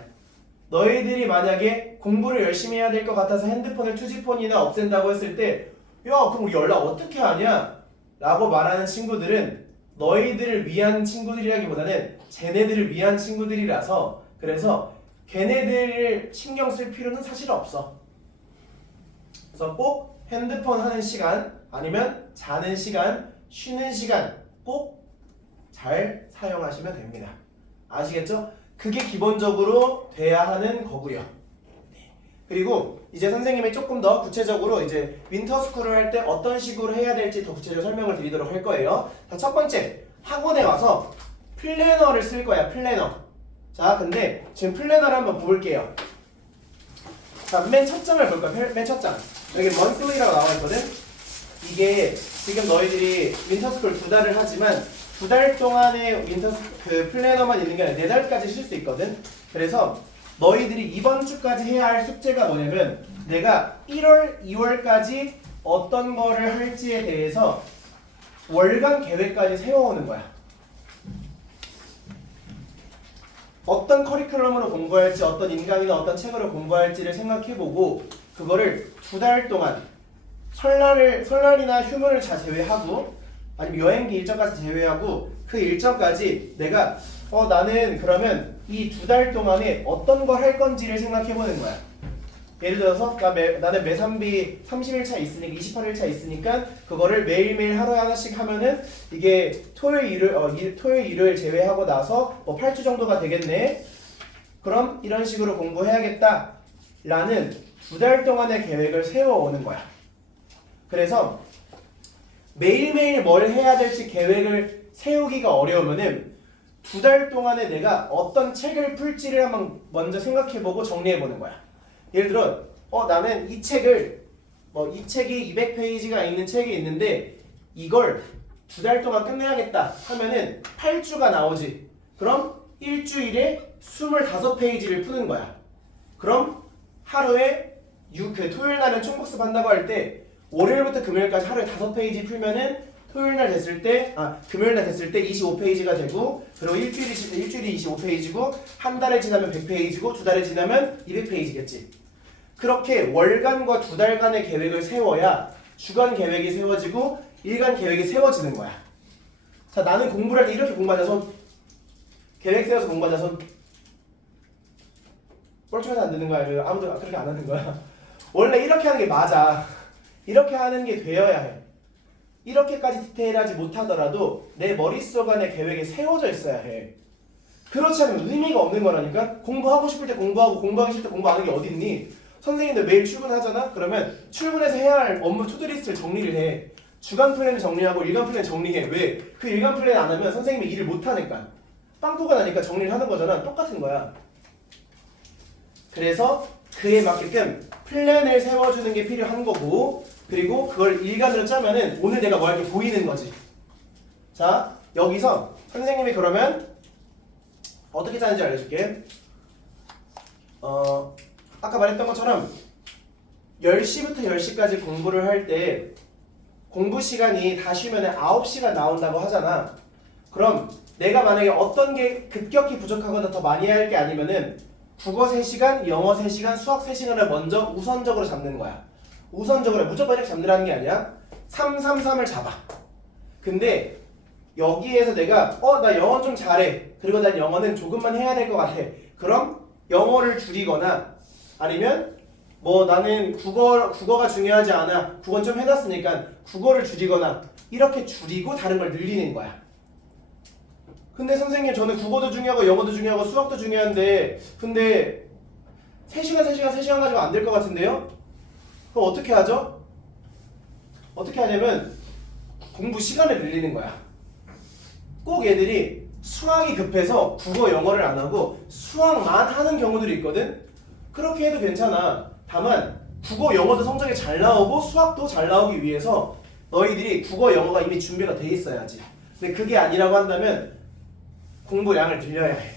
너희들이 만약에 공부를 열심히 해야 될 것 같아서 핸드폰을 투지폰이나 없앤다고 했을 때 야, 그럼 우리 연락 어떻게 하냐? 라고 말하는 친구들은 너희들을 위한 친구들이라기보다는 쟤네들을 위한 친구들이라서 그래서 걔네들을 신경 쓸 필요는 사실 없어. 그래서 꼭 핸드폰 하는 시간 아니면 자는 시간, 쉬는 시간 꼭 잘 사용하시면 됩니다. 아시겠죠? 그게 기본적으로 돼야 하는 거고요. 그리고 이제 선생님이 조금 더 구체적으로 이제 윈터스쿨을 할 때 어떤 식으로 해야 될지 더 구체적으로 설명을 드리도록 할 거예요. 자, 첫 번째, 학원에 와서 플래너를 쓸 거야. 플래너. 자, 근데 지금 플래너를 한번 볼게요. 자, 맨 첫 장을 볼 거야. 맨 첫 장. 여기 monthly라고 나와 있거든. 이게 지금 너희들이 윈터스쿨 2달을 하지만 2달 동안의 그 플래너만 있는 게 아니라 4달까지 쉴 수 있거든. 그래서 너희들이 이번 주까지 해야 할 숙제가 뭐냐면 내가 1월, 2월까지 어떤 거를 할지에 대해서 월간 계획까지 세워오는 거야. 어떤 커리큘럼으로 공부할지, 어떤 인강이나 어떤 책으로 공부할지를 생각해보고 그거를 2달 동안 설날이나 휴무를 다 제외하고 아니면 여행기 일정까지 제외하고 그 일정까지 내가 나는 그러면 이 2달 동안에 어떤 걸 할 건지를 생각해보는 거야. 예를 들어서 나는 매산비 30일차 있으니까 28일차 있으니까 그거를 매일매일 하루에 하나씩 하면은 이게 토요일 일요일 제외하고 나서 8주 정도가 되겠네. 그럼 이런 식으로 공부해야겠다 라는 2달 동안의 계획을 세워오는 거야. 그래서 매일매일 뭘 해야 될지 계획을 세우기가 어려우면은 2달 동안에 내가 어떤 책을 풀지를 한번 먼저 생각해보고 정리해보는 거야. 예를 들어 나는 이 책을 이 책이 200페이지가 있는 책이 있는데 이걸 2달 동안 끝내야겠다 하면은 8주가 나오지. 그럼 일주일에 25페이지를 푸는 거야. 그럼 하루에 토요일 날은 총복습 한다고 할 때 월요일부터 금요일까지 하루에 5페이지 풀면은 토요일 날 됐을 때 금요일 날 됐을 때 25페이지가 되고, 그리고 일주일이 25페이지고, 한 달에 지나면 100페이지고, 2달에 지나면 200페이지겠지. 그렇게 월간과 2달간의 계획을 세워야 주간 계획이 세워지고 일간 계획이 세워지는 거야. 자, 나는 공부를 할 때 이렇게 공부하자 손. 계획 세워서 공부하자 손. 뻘쭘해서 안 되는 거야? 아니면 아무도 그렇게 안 하는 거야? 원래 이렇게 하는 게 맞아. 이렇게 하는 게 되어야 해. 이렇게까지 디테일하지 못하더라도 내 머릿속 안에 계획이 세워져 있어야 해. 그렇지 않으면 의미가 없는 거라니까. 공부하고 싶을 때 공부하고 공부하기 싫을 때 공부 안 하는 게 어딨니? 선생님들 매일 출근하잖아? 그러면 출근해서 해야 할 업무 투두리스트를 정리를 해. 주간 플랜을 정리하고 일간 플랜 정리해. 왜? 그 일간 플랜 안 하면 선생님이 일을 못 하니까. 빵꾸가 나니까 정리를 하는 거잖아. 똑같은 거야. 그래서 그에 맞게끔 플랜을 세워주는 게 필요한 거고, 그리고 그걸 일간으로 짜면은 오늘 내가 뭐 할 게 보이는 거지. 자, 여기서 선생님이 그러면 어떻게 짜는지 알려줄게. 아까 말했던 것처럼 10시부터 10시까지 공부를 할 때 공부 시간이 다 쉬면 9시간 나온다고 하잖아. 그럼 내가 만약에 어떤 게 급격히 부족하거나 더 많이 해야 할 게 아니면은 국어 3시간, 영어 3시간, 수학 3시간을 먼저 우선적으로 잡는 거야. 우선적으로 무조건 이렇게 잡느라는 게 아니야. 3, 3, 3을 잡아. 근데 여기에서 내가 나 영어 좀 잘해. 그리고 난 영어는 조금만 해야 될 것 같아. 그럼 영어를 줄이거나 아니면 나는 국어가 중요하지 않아. 국어는 좀 해놨으니까 국어를 줄이거나 이렇게 줄이고 다른 걸 늘리는 거야. 근데 선생님 저는 국어도 중요하고 영어도 중요하고 수학도 중요한데 근데 3시간 가지고 안 될 것 같은데요? 그럼 어떻게 하죠? 어떻게 하냐면 공부 시간을 늘리는 거야. 꼭 얘들이 수학이 급해서 국어 영어를 안 하고 수학만 하는 경우들이 있거든? 그렇게 해도 괜찮아. 다만 국어 영어도 성적이 잘 나오고 수학도 잘 나오기 위해서 너희들이 국어 영어가 이미 준비가 돼 있어야지. 근데 그게 아니라고 한다면 공부량을 늘려야 해.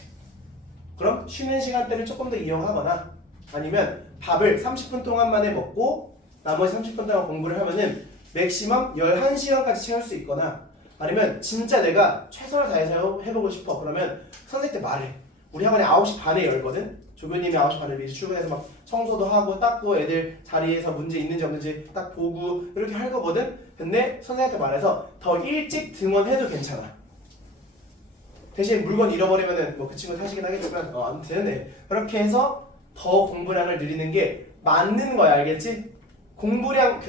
그럼 쉬는 시간대를 조금 더 이용하거나 아니면 밥을 30분 동안만에 먹고 나머지 30분 동안 공부를 하면은 맥시멈 11시간까지 채울 수 있거나 아니면 진짜 내가 최선을 다해서 해보고 싶어. 그러면 선생님한테 말해. 우리 학원에 9시 반에 열거든? 조교님이 9시 반에 미리 출근해서 막 청소도 하고 닦고 애들 자리에서 문제 있는지 없는지 딱 보고 이렇게 할 거거든? 근데 선생님한테 말해서 더 일찍 등원해도 괜찮아. 대신 물건 잃어버리면은 그 친구 탓이긴 하겠지만 아무튼 네. 그렇게 해서 더 공부량을 늘리는 게 맞는 거야. 알겠지? 공부량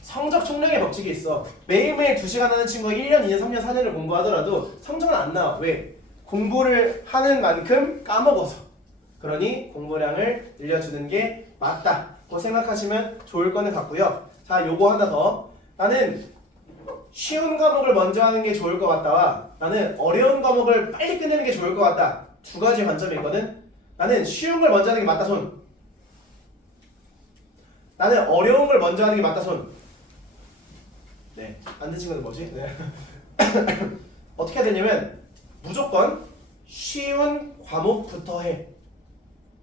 성적 총량의 법칙이 있어. 매일매일 2시간 하는 친구가 1년, 2년, 3년, 4년을 공부하더라도 성적은 안 나와. 왜? 공부를 하는 만큼 까먹어서. 그러니 공부량을 늘려주는 게 맞다고 생각하시면 좋을 거는 같고요. 자, 요거 하나 더. 나는 쉬운 과목을 먼저 하는 게 좋을 것 같다와 나는 어려운 과목을 빨리 끝내는 게 좋을 것 같다. 두 가지 관점이 있거든. 나는 쉬운 걸 먼저 하는 게 맞다 손. 나는 어려운 걸 먼저 하는 게 맞다 손. 네, 안 된 친구는 뭐지? 네. 어떻게 해야 되냐면 무조건 쉬운 과목부터 해.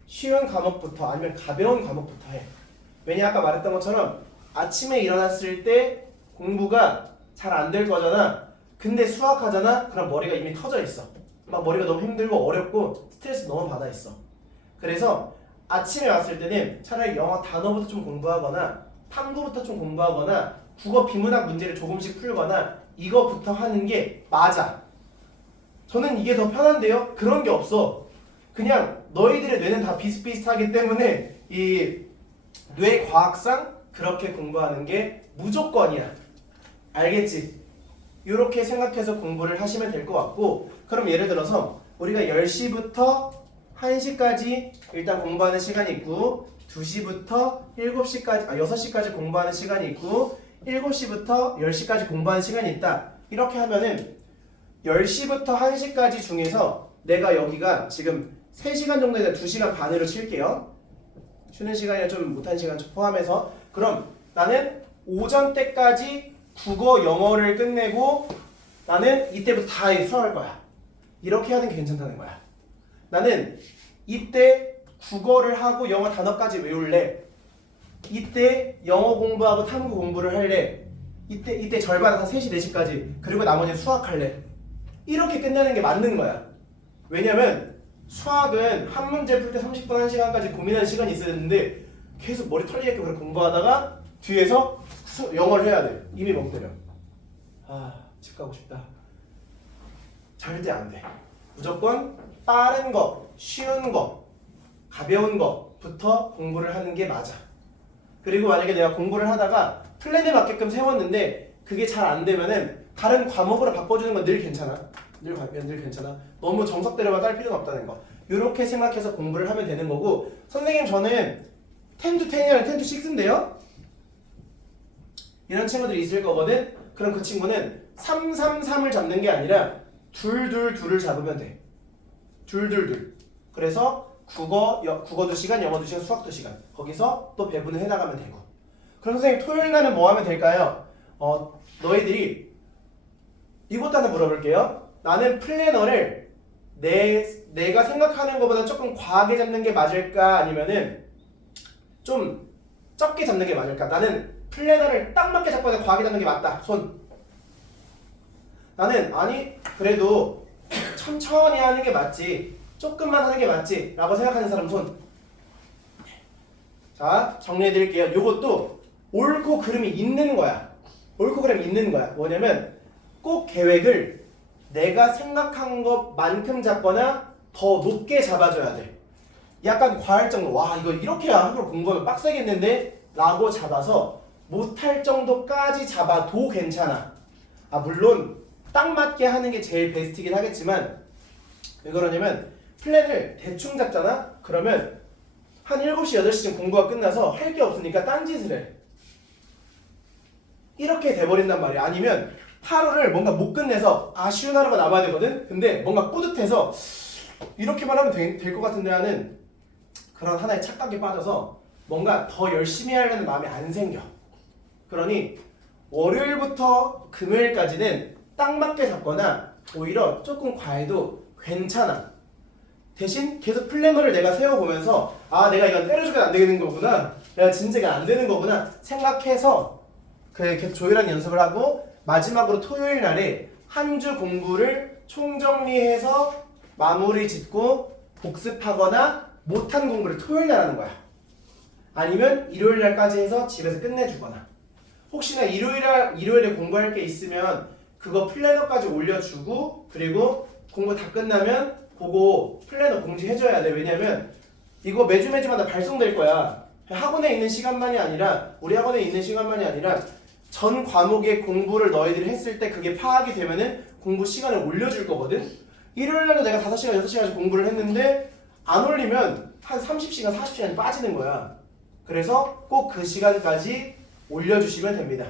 쉬운 과목부터 아니면 가벼운 과목부터 해. 왜냐 아까 말했던 것처럼 아침에 일어났을 때 공부가 잘 안 될 거잖아. 근데 수학하잖아? 그럼 머리가 이미 터져 있어. 막 머리가 너무 힘들고 어렵고 스트레스 너무 받아 있어. 그래서 아침에 왔을 때는 차라리 영어 단어부터 좀 공부하거나 탐구부터 좀 공부하거나 국어 비문학 문제를 조금씩 풀거나 이거부터 하는 게 맞아. 저는 이게 더 편한데요? 그런 게 없어. 그냥 너희들의 뇌는 다 비슷비슷하기 때문에 이 뇌 과학상 그렇게 공부하는 게 무조건이야. 알겠지? 이렇게 생각해서 공부를 하시면 될 것 같고, 그럼 예를 들어서 우리가 10시부터 1시까지 일단 공부하는 시간이 있고 2시부터 7시까지 6시까지 공부하는 시간이 있고 7시부터 10시까지 공부하는 시간이 있다. 이렇게 하면은 10시부터 1시까지 중에서 내가 여기가 지금 3시간 정도에 대한 2시간 반으로 칠게요. 쉬는 시간이나 좀 못한 시간 포함해서. 그럼 나는 오전 때까지 국어, 영어를 끝내고 나는 이때부터 다 수학할 거야. 이렇게 하는 게 괜찮다는 거야. 나는 이때 국어를 하고 영어 단어까지 외울래. 이때 영어 공부하고 탐구 공부를 할래. 이때 절반 한 3시, 4시까지. 그리고 나머지는 수학할래. 이렇게 끝내는 게 맞는 거야. 왜냐면 수학은 한 문제 풀 때 30분, 1시간까지 고민하는 시간이 있어야 되는데 계속 머리 털리게끔 그렇게 공부하다가 뒤에서 영어를 해야 돼. 이미 멍 때려. 집 가고 싶다. 절대 안 돼. 무조건 빠른 거, 쉬운 거, 가벼운 거부터 공부를 하는 게 맞아. 그리고 만약에 내가 공부를 하다가 플랜에 맞게끔 세웠는데 그게 잘 안 되면은 다른 과목으로 바꿔주는 건 늘 괜찮아. 늘 괜찮아. 너무 정석대로만 딸 필요는 없다는 거. 이렇게 생각해서 공부를 하면 되는 거고, 선생님 저는 10 to 10이랑 10 to 6인데요? 이런 친구들이 있을 거거든? 그럼 그 친구는 3, 3, 3을 잡는 게 아니라 2, 2, 2를 잡으면 돼. 2, 2, 2. 그래서 국어 2시간, 영어 2시간, 수학 2시간. 거기서 또 배분을 해나가면 되고. 그럼 선생님 토요일 날은 뭐 하면 될까요? 너희들이 이것도 하나 물어볼게요. 나는 플래너를 내가 생각하는 것보다 조금 과하게 잡는 게 맞을까? 아니면은 좀 적게 잡는 게 맞을까? 나는 플래너를 딱 맞게 잡고 과하게 잡는 게 맞다. 손. 나는 아니 그래도 천천히 하는 게 맞지. 조금만 하는 게 맞지. 라고 생각하는 사람 손. 자, 정리해드릴게요. 요것도 옳고 그름이 있는 거야. 옳고 그름이 있는 거야. 뭐냐면 꼭 계획을 내가 생각한 것만큼 잡거나 더 높게 잡아줘야 돼. 약간 과할 정도. 와 이거 이렇게 하루 공부하면 빡세겠는데? 라고 잡아서 못할 정도까지 잡아도 괜찮아. 물론 딱 맞게 하는 게 제일 베스트긴 하겠지만 왜 그러냐면 플랜을 대충 잡잖아? 그러면 한 7시, 8시쯤 공부가 끝나서 할 게 없으니까 딴짓을 해. 이렇게 돼버린단 말이야. 아니면 하루를 뭔가 못 끝내서 쉬운 하루가 남아야 되거든? 근데 뭔가 뿌듯해서 이렇게만 하면 될 것 같은데 하는 그런 하나의 착각에 빠져서 뭔가 더 열심히 하려는 마음이 안 생겨. 그러니 월요일부터 금요일까지는 딱 맞게 잡거나 오히려 조금 과해도 괜찮아. 대신 계속 플래너를 내가 세워보면서 내가 이건 때려주면 안 되는 거구나, 내가 진짜가 안 되는 거구나 생각해서 계속 조율한 연습을 하고 마지막으로 토요일 날에 한 주 공부를 총정리해서 마무리 짓고 복습하거나 못한 공부를 토요일 날 하는 거야. 아니면 일요일 날까지 해서 집에서 끝내주거나, 혹시나 일요일에 공부할 게 있으면 그거 플래너까지 올려주고, 그리고 공부 다 끝나면 그거 플래너 공지해줘야 돼. 왜냐면 이거 매주마다 발송될 거야. 학원에 있는 시간만이 아니라, 우리 학원에 있는 시간만이 아니라 전 과목의 공부를 너희들이 했을 때 그게 파악이 되면은 공부 시간을 올려줄 거거든. 일요일 날도 내가 5시간, 6시간씩 공부를 했는데 안 올리면 한 30시간, 40시간이 빠지는 거야. 그래서 꼭 그 시간까지 올려주시면 됩니다.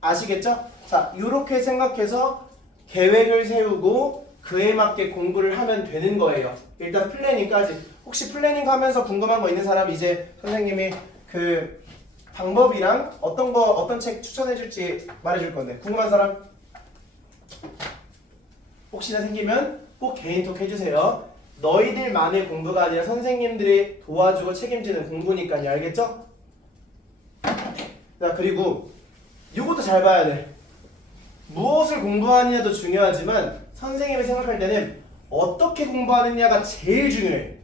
아시겠죠? 자, 이렇게 생각해서 계획을 세우고 그에 맞게 공부를 하면 되는 거예요. 일단 플래닝까지. 혹시 플래닝 하면서 궁금한 거 있는 사람, 이제 선생님이 그 방법이랑 어떤 책 추천해 줄지 말해줄 건데, 궁금한 사람 혹시나 생기면 꼭 개인톡 해주세요. 너희들만의 공부가 아니라 선생님들이 도와주고 책임지는 공부니까요. 알겠죠? 자, 그리고 이것도 잘 봐야 돼. 무엇을 공부하느냐도 중요하지만 선생님이 생각할 때는 어떻게 공부하느냐가 제일 중요해.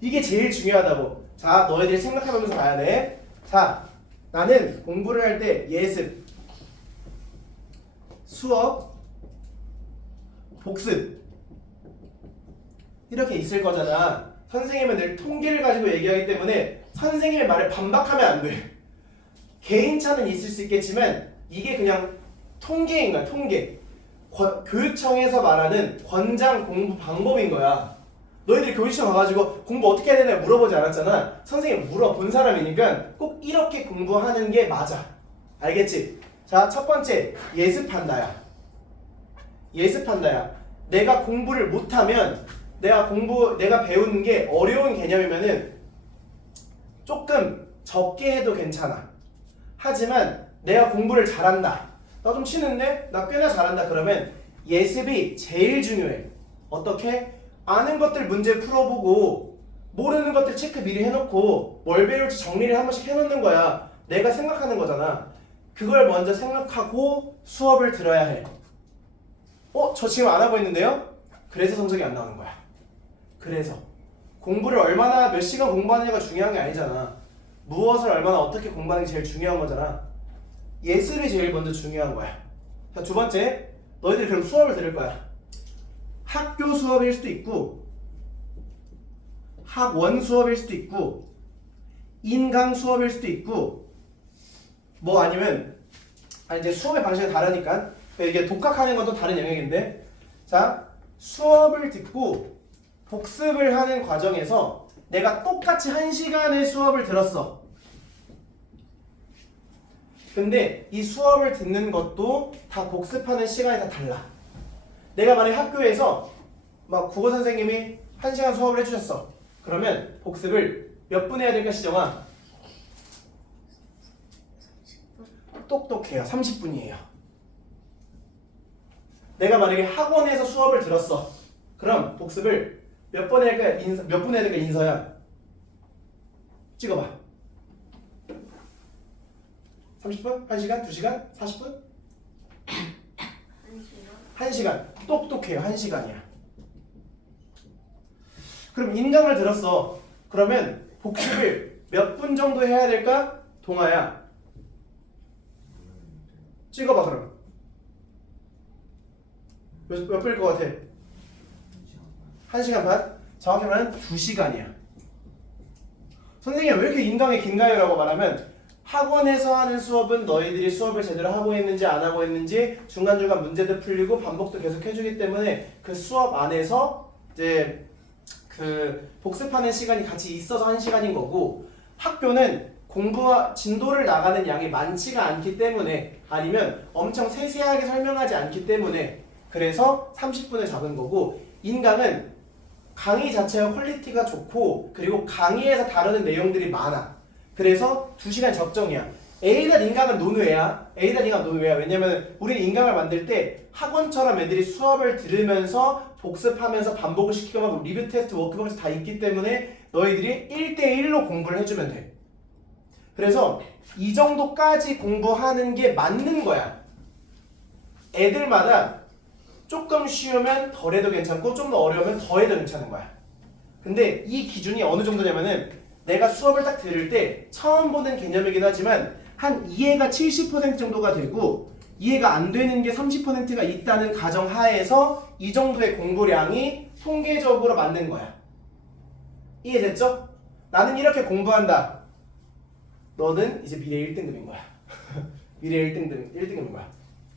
이게 제일 중요하다고. 자, 너희들이 생각해보면서 봐야 돼. 자, 나는 공부를 할 때 예습, 수업, 복습 이렇게 있을 거잖아. 선생님은 늘 통계를 가지고 얘기하기 때문에 선생님의 말에 반박하면 안 돼. 개인차는 있을 수 있겠지만 이게 그냥 통계인 거야. 통계. 교육청에서 말하는 권장 공부 방법인 거야. 너희들이 교육청 가가지고 공부 어떻게 해야 되냐 물어보지 않았잖아. 선생님 물어본 사람이니까 꼭 이렇게 공부하는 게 맞아. 알겠지? 자, 첫 번째 예습한다야. 예습한다야. 내가 공부를 못하면 내가 배우는 게 어려운 개념이면은 조금 적게 해도 괜찮아. 하지만 내가 공부를 잘한다. 나 좀 치는데 나 꽤나 잘한다. 그러면 예습이 제일 중요해. 어떻게? 아는 것들 문제 풀어보고 모르는 것들 체크 미리 해놓고 뭘 배울지 정리를 한 번씩 해놓는 거야. 내가 생각하는 거잖아. 그걸 먼저 생각하고 수업을 들어야 해. 저 지금 안 하고 있는데요? 그래서 성적이 안 나오는 거야. 그래서 공부를 얼마나 몇 시간 공부하느냐가 중요한 게 아니잖아. 무엇을 얼마나 어떻게 공부하는 게 제일 중요한 거잖아. 예습이 제일 먼저 중요한 거야. 자, 두 번째, 너희들이 그럼 수업을 들을 거야. 학교 수업일 수도 있고 학원 수업일 수도 있고 인강 수업일 수도 있고 뭐 아니면 이제 수업의 방식이 다르니까 이게 독학하는 것도 다른 영역인데, 자, 수업을 듣고 복습을 하는 과정에서 내가 똑같이 1시간의 수업을 들었어. 근데 이 수업을 듣는 것도 다 복습하는 시간이 다 달라. 내가 만약에 학교에서 막 국어 선생님이 1시간 수업을 해주셨어. 그러면 복습을 몇 분 해야 될까, 시정아? 똑똑해요. 30분이에요. 내가 만약에 학원에서 수업을 들었어. 그럼 복습을 몇 번 해야 될까? 몇 분 해야 될까? 인서야. 찍어봐. 30분? 1시간? 2시간? 40분? 1시간. 똑똑해요. 1시간이야. 그럼 인강을 들었어. 그러면 복습을 몇 분 정도 해야 될까? 동아야. 찍어봐 그럼. 몇 분일 것 같아? 1시간 반? 정확히 말하면 2시간이야. 선생님 왜 이렇게 인강이 긴가요? 라고 말하면 학원에서 하는 수업은 너희들이 수업을 제대로 하고 있는지 안 하고 있는지 중간중간 문제도 풀리고 반복도 계속 해주기 때문에 그 수업 안에서 이제 그 복습하는 시간이 같이 있어서 1시간인 거고, 학교는 공부와 진도를 나가는 양이 많지가 않기 때문에 아니면 엄청 세세하게 설명하지 않기 때문에 그래서 30분을 잡은 거고, 인강은 강의 자체가 퀄리티가 좋고 그리고 강의에서 다루는 내용들이 많아. 그래서 2시간 적정이야. A단 인강은 논외야. A단 인강 논외야. 왜냐면 우리는 인강을 만들 때 학원처럼 애들이 수업을 들으면서 복습하면서 반복을 시키고 하고 리뷰 테스트 워크북이 다 있기 때문에 너희들이 1대1로 공부를 해주면 돼. 그래서 이 정도까지 공부하는 게 맞는 거야. 애들마다 조금 쉬우면 덜 해도 괜찮고 좀 더 어려우면 더 해도 괜찮은 거야. 근데 이 기준이 어느 정도냐면은 내가 수업을 딱 들을 때 처음 보는 개념이긴 하지만 한 이해가 70% 정도가 되고 이해가 안 되는 게 30%가 있다는 가정 하에서 이 정도의 공부량이 통계적으로 맞는 거야. 이해됐죠? 나는 이렇게 공부한다. 너는 이제 미래 1등급인 거야. 미래 1등급인 거야.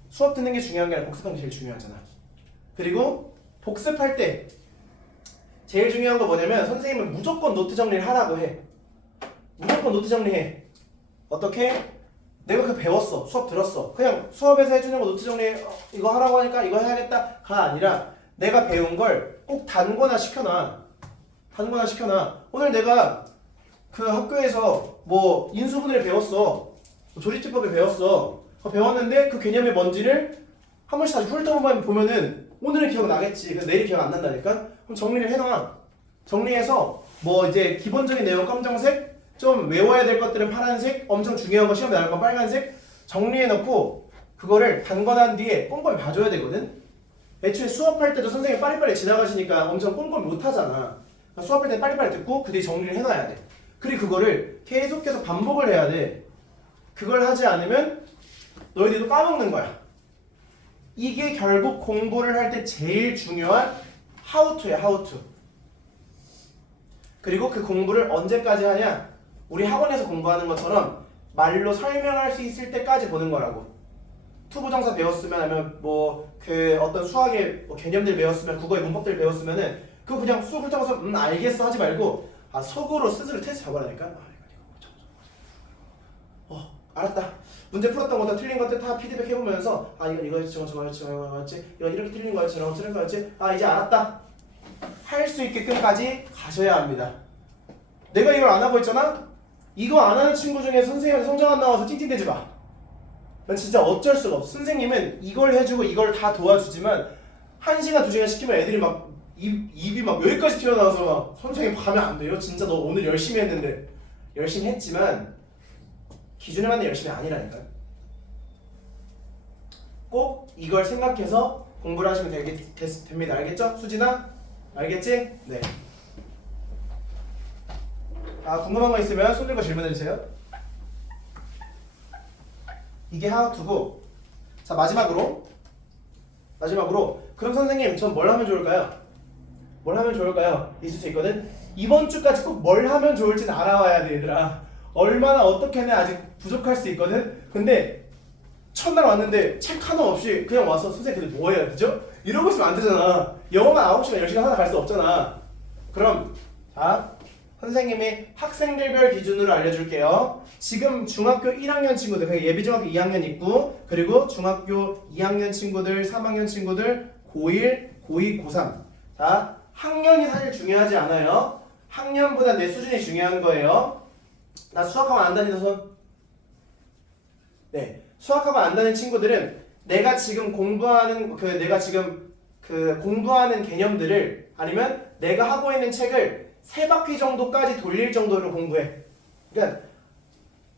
수업 듣는 게 중요한 게 아니라 복습하는 게 제일 중요하잖아. 그리고 복습할 때 제일 중요한 거 뭐냐면 선생님은 무조건 노트 정리를 하라고 해. 무조건 노트 정리해. 어떻게? 내가 그 배웠어. 수업 들었어. 그냥 수업에서 해주는 거 노트 정리 이거 하라고 하니까 이거 해야겠다가 아니라 내가 배운 걸 꼭 단거나 시켜놔. 단거나 시켜놔. 오늘 내가 그 학교에서 뭐 인수분해를 배웠어. 조리투법을 배웠어. 배웠는데 그 개념이 뭔지를 한 번씩 다시 훑어보면은 오늘은 기억나겠지. 근데 내일 기억 안 난다니까? 그럼 정리를 해놔. 정리해서 뭐 이제 기본적인 내용 검정색, 좀 외워야 될 것들은 파란색, 엄청 중요한 거 시험에 나올 건 빨간색 정리해놓고 그거를 단권한 뒤에 꼼꼼히 봐줘야 되거든? 애초에 수업할 때도 선생님이 빨리빨리 지나가시니까 엄청 꼼꼼히 못하잖아. 수업할 때 빨리빨리 듣고 그 뒤에 정리를 해놔야 돼. 그리고 그거를 계속해서 반복을 해야 돼. 그걸 하지 않으면 너희들도 까먹는 거야. 이게 결국 공부를 할 때 제일 중요한 how to야, how to. 그리고 그 공부를 언제까지 하냐? 우리 학원에서 공부하는 것처럼 말로 설명할 수 있을 때까지 보는 거라고. 투부정사 배웠으면 아니면 뭐 그 어떤 수학의 뭐 개념들 배웠으면 국어의 문법들 배웠으면은 그거 그냥 수업 훑어서 알겠어 하지 말고 속으로 스스로 테스트 잡아라니까. 알았다. 문제 풀었던 것도 틀린 것들 다 피드백 해보면서 아 이건 이거였지 저거였지 이건 이렇게 틀린 거였지 저런 틀린 거였지 아 이제 알았다 할 수 있게끔까지 가셔야 합니다. 내가 이걸 안 하고 있잖아? 이거 안 하는 친구 중에 선생님한테 성적 안 나와서 찡찡대지 마. 난 진짜 어쩔 수가 없어. 선생님은 이걸 해주고 이걸 다 도와주지만 1시간 2시간 시키면 애들이 막 입이 막 여기까지 튀어나와서 막 선생님 가면 안 돼요. 진짜 너 오늘 열심히 했는데 열심히 했지만 기준에 맞는 열심히 아니라니까. 꼭 이걸 생각해서 공부를 하시면 됩니다. 알겠죠? 수진아? 알겠지? 네. 아 궁금한 거 있으면 손 들고 질문해주세요. 이게 하우투고 자 마지막으로 그럼 선생님 전 뭘 하면 좋을까요? 뭘 하면 좋을까요? 있을 수 있거든. 이번 주까지 꼭 뭘 하면 좋을지는 알아와야 돼 얘들아. 얼마나 어떻게 하냐 아직 부족할 수 있거든. 근데 첫날 왔는데 책 하나 없이 그냥 와서 선생님 근데 뭐 해야 되죠? 이러고 있으면 안 되잖아. 영어만 9시간 10시간 하나 갈 수 없잖아. 그럼 자 선생님이 학생들별 기준으로 알려줄게요. 지금 중학교 1학년 친구들, 그러니까 예비중학교 2학년 있고 그리고 중학교 2학년 친구들, 3학년 친구들, 고1, 고2, 고3 자 학년이 사실 중요하지 않아요. 학년보다 내 수준이 중요한 거예요. 나 수학하면 안 다니는 손? 네, 수학하면 안 다니는 친구들은 내가 지금 공부하는 공부하는 개념들을 아니면 내가 하고 있는 책을 3바퀴 정도까지 돌릴 정도로 공부해. 그러니까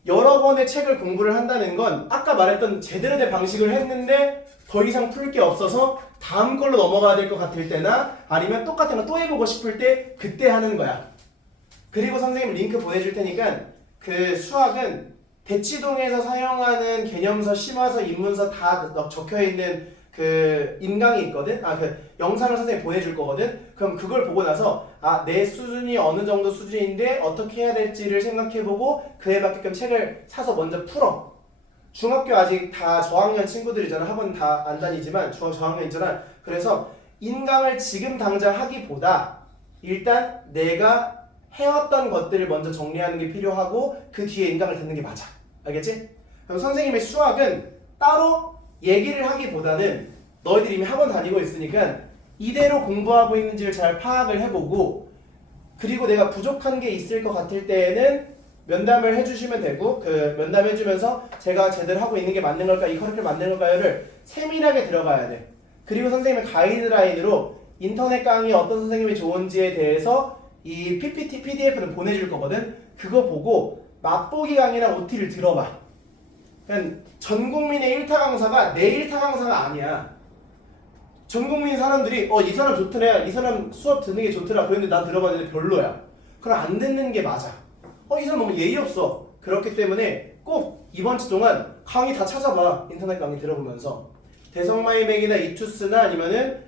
여러 번의 책을 공부를 한다는 건 아까 말했던 제대로 된 방식을 했는데 더 이상 풀 게 없어서 다음 걸로 넘어가야 될 것 같을 때나 아니면 똑같은 거 또 해보고 싶을 때 그때 하는 거야. 그리고 선생님 링크 보내줄 테니까 그 수학은 대치동에서 사용하는 개념서, 심화서, 입문서 다 적혀있는 그 인강이 있거든? 그 영상을 선생님이 보내줄 거거든? 그럼 그걸 보고 나서 내 수준이 어느 정도 수준인데 어떻게 해야 될지를 생각해보고 그에 맞게끔 책을 사서 먼저 풀어. 중학교 아직 다 저학년 친구들이잖아. 학원 다 안 다니지만 저학년 있잖아. 그래서 인강을 지금 당장 하기보다 일단 내가 해왔던 것들을 먼저 정리하는 게 필요하고 그 뒤에 인강을 듣는 게 맞아. 알겠지? 그럼 선생님의 수학은 따로 얘기를 하기보다는 너희들이 이미 학원 다니고 있으니까 이대로 공부하고 있는지를 잘 파악을 해보고 그리고 내가 부족한 게 있을 것 같을 때에는 면담을 해주시면 되고 그 면담 해주면서 제가 제대로 하고 있는 게 맞는 걸까 이 커리큘럼 맞는 걸까요를 세밀하게 들어가야 돼. 그리고 선생님의 가이드라인으로 인터넷 강의 어떤 선생님이 좋은지에 대해서 이 PPT, PDF를 보내줄 거거든. 그거 보고 맛보기 강의나 OT를 들어봐. 그냥 전 국민의 1타 강사가 내 1타 강사가 아니야. 전 국민 사람들이 이 사람 좋더래, 이 사람 수업 듣는 게 좋더라 그랬는데 난 들어봤는데 별로야. 그럼 안 듣는 게 맞아. 이 사람 너무 예의 없어. 그렇기 때문에 꼭 이번 주 동안 강의 다 찾아봐. 인터넷 강의 들어보면서 대성마이맥이나 이투스나 아니면은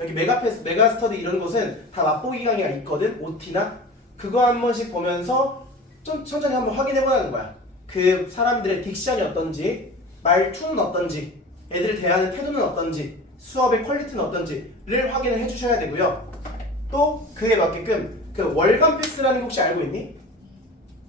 여기 메가스터디 이런 곳은 다 맛보기 강의가 있거든. OT나 그거 한 번씩 보면서 좀 천천히 한번 확인해보라는 거야. 그 사람들의 딕션이 어떤지, 말투는 어떤지, 애들을 대하는 태도는 어떤지, 수업의 퀄리티는 어떤지를 확인을 해주셔야 되고요. 또 그에 맞게끔 그 월간 패스라는 거 혹시 알고 있니?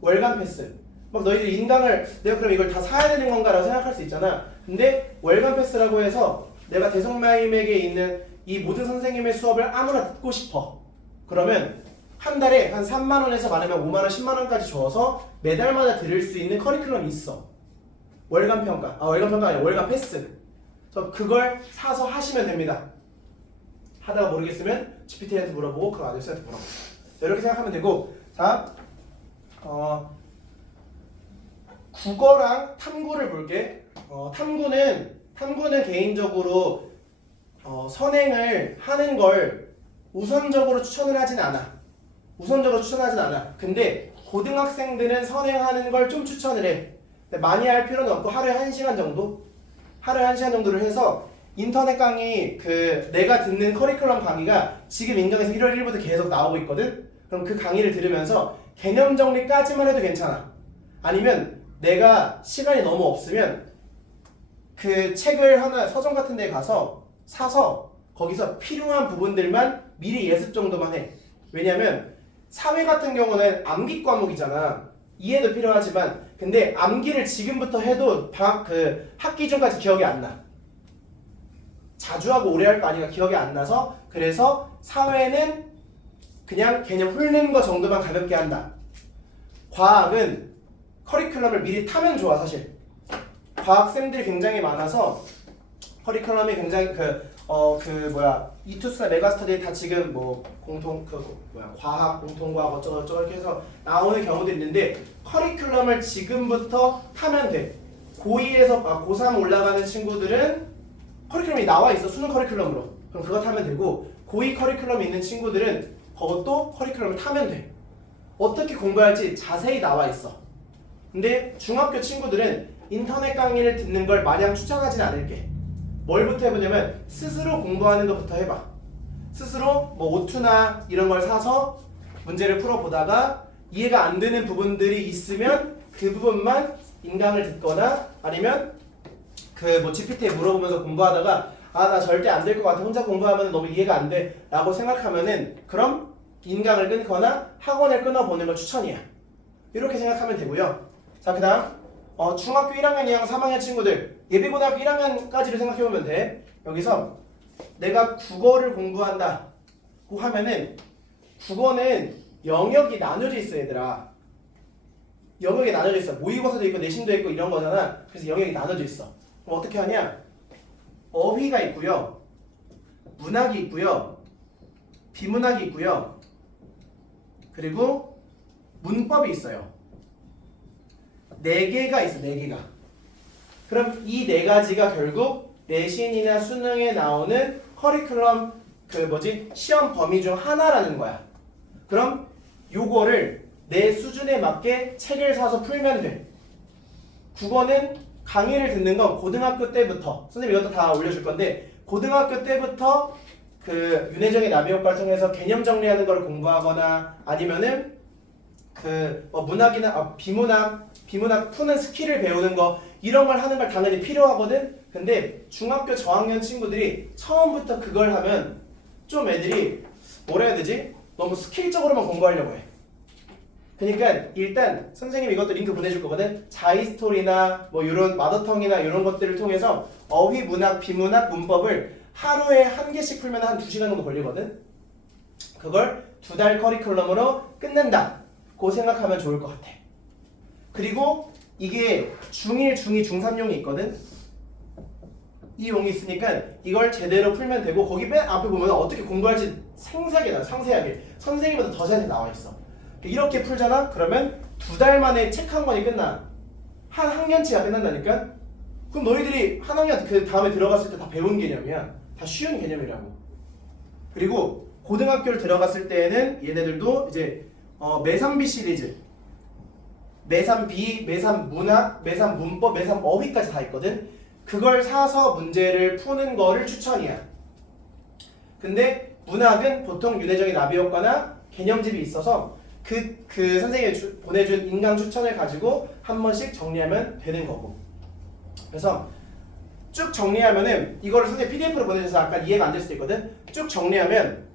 월간 패스. 막 너희들 인강을 내가 그럼 이걸 다 사야 되는 건가라고 생각할 수 있잖아. 근데 월간 패스라고 해서 내가 대성마임에게 있는 이 모든 선생님의 수업을 아무나 듣고 싶어. 그러면 한 달에 한 3만 원에서 많으면 5만 원, 10만 원까지 줘서 매달마다 들을 수 있는 커리큘럼이 있어. 월간 평가. 월간 평가 아니라 월간 패스. 그래서 그걸 사서 하시면 됩니다. 하다가 모르겠으면 GPT한테 물어보고 그럼 아저씨한테 물어보고. 이렇게 생각하면 되고 자 국어랑 탐구를 볼게. 탐구는 개인적으로 선행을 하는 걸 우선적으로 추천을 하진 않아. 근데 고등학생들은 선행하는 걸 좀 추천을 해. 근데 많이 할 필요는 없고 하루에 1시간 정도를 해서 인터넷 강의 내가 듣는 커리큘럼 강의가 지금 인강에서 1월 1일부터 계속 나오고 있거든. 그럼 그 강의를 들으면서 개념 정리까지만 해도 괜찮아. 아니면 내가 시간이 너무 없으면 그 책을 하나 서점 같은 데 가서 사서 거기서 필요한 부분들만 미리 예습 정도만 해. 왜냐면 사회 같은 경우는 암기 과목이잖아. 이해도 필요하지만 근데 암기를 지금부터 해도 학기 중까지 기억이 안 나. 자주 하고 오래 할 거 아니까 기억이 안 나서 그래서 사회는 그냥 개념 훑는 거 정도만 가볍게 한다. 과학은 커리큘럼을 미리 타면 좋아 사실. 과학쌤들이 굉장히 많아서 커리큘럼이 굉장히 이투스나 메가스터디 다 지금 뭐 과학 공통과학 어쩌고저쩌고 이렇게 해서 나오는 경우도 있는데 커리큘럼을 지금부터 타면 돼. 고2에서 고3 올라가는 친구들은 커리큘럼이 나와 있어. 수능 커리큘럼으로. 그럼 그거 타면 되고 고2 커리큘럼이 있는 친구들은 그것도 커리큘럼을 타면 돼. 어떻게 공부할지 자세히 나와 있어. 근데 중학교 친구들은 인터넷 강의를 듣는 걸 마냥 추천하진 않을게. 뭘부터 해보냐면 스스로 공부하는 것부터 해봐. 스스로 뭐 오투나 이런 걸 사서 문제를 풀어보다가 이해가 안 되는 부분들이 있으면 그 부분만 인강을 듣거나 아니면 GPT에 물어보면서 공부하다가 나 절대 안 될 것 같아. 혼자 공부하면 너무 이해가 안 돼. 라고 생각하면은 그럼 인강을 끊거나 학원을 끊어보는 걸 추천이야. 이렇게 생각하면 되고요. 자, 그 다음 중학교 1학년, 2학년, 3학년 친구들 예비고등학교 1학년까지를 생각해보면 돼. 여기서 내가 국어를 공부한다고 하면은 국어는 영역이 나눠져 있어 얘들아. 영역이 나눠져 있어. 모의고사도 있고 내신도 있고 이런 거잖아. 그래서 영역이 나눠져 있어. 그럼 어떻게 하냐? 어휘가 있고요. 문학이 있고요. 비문학이 있고요. 그리고 문법이 있어요. 4개가 있어. 4개가. 그럼 이 4가지가 결국 내신이나 수능에 나오는 커리큘럼 시험 범위 중 하나라는 거야. 그럼 요거를 내 수준에 맞게 책을 사서 풀면 돼. 국어는 강의를 듣는 건 고등학교 때부터 선생님 이것도 다 올려줄 건데 고등학교 때부터 윤회정의 나비 효과를 통해서 개념 정리하는 걸 공부하거나 아니면은 문학이나 비문학 푸는 스킬을 배우는 거 이런 걸 하는 걸 당연히 필요하거든. 근데 중학교 저학년 친구들이 처음부터 그걸 하면 좀 애들이 뭐라 해야 되지? 너무 스킬적으로만 공부하려고 해. 그러니까 일단 선생님이 이것도 링크 보내줄 거거든. 자이스토리나 뭐 이런 마더텅이나 이런 것들을 통해서 어휘, 문학, 비문학, 문법을 하루에 1개씩 풀면 한 2시간 정도 걸리거든. 그걸 2달 커리큘럼으로 끝낸다. 고 생각하면 좋을 것 같아. 그리고 이게 중1, 중2, 중3용이 있거든. 이 용이 있으니까 이걸 제대로 풀면 되고 거기 맨 앞에 보면 어떻게 공부할지 상세하게 선생님보다 더 자세히 나와 있어. 이렇게 풀잖아? 그러면 2달 만에 책 한 권이 끝나. 한 학년치가 끝난다니까? 그럼 너희들이 한 학년 그 다음에 들어갔을 때 다 배운 개념이야. 다 쉬운 개념이라고. 그리고 고등학교를 들어갔을 때에는 얘네들도 이제 매삼비 시리즈 매삼비, 매삼문학, 매삼문법, 매삼어휘까지 다 있거든. 그걸 사서 문제를 푸는 거를 추천이야. 근데 문학은 보통 윤회정의 나비효과나 개념집이 있어서 그 선생님이 보내준 인강 추천을 가지고 한 번씩 정리하면 되는 거고. 그래서 쭉 정리하면은 이거를 선생님 PDF로 보내줘서 약간 이해가 안 될 수도 있거든. 쭉 정리하면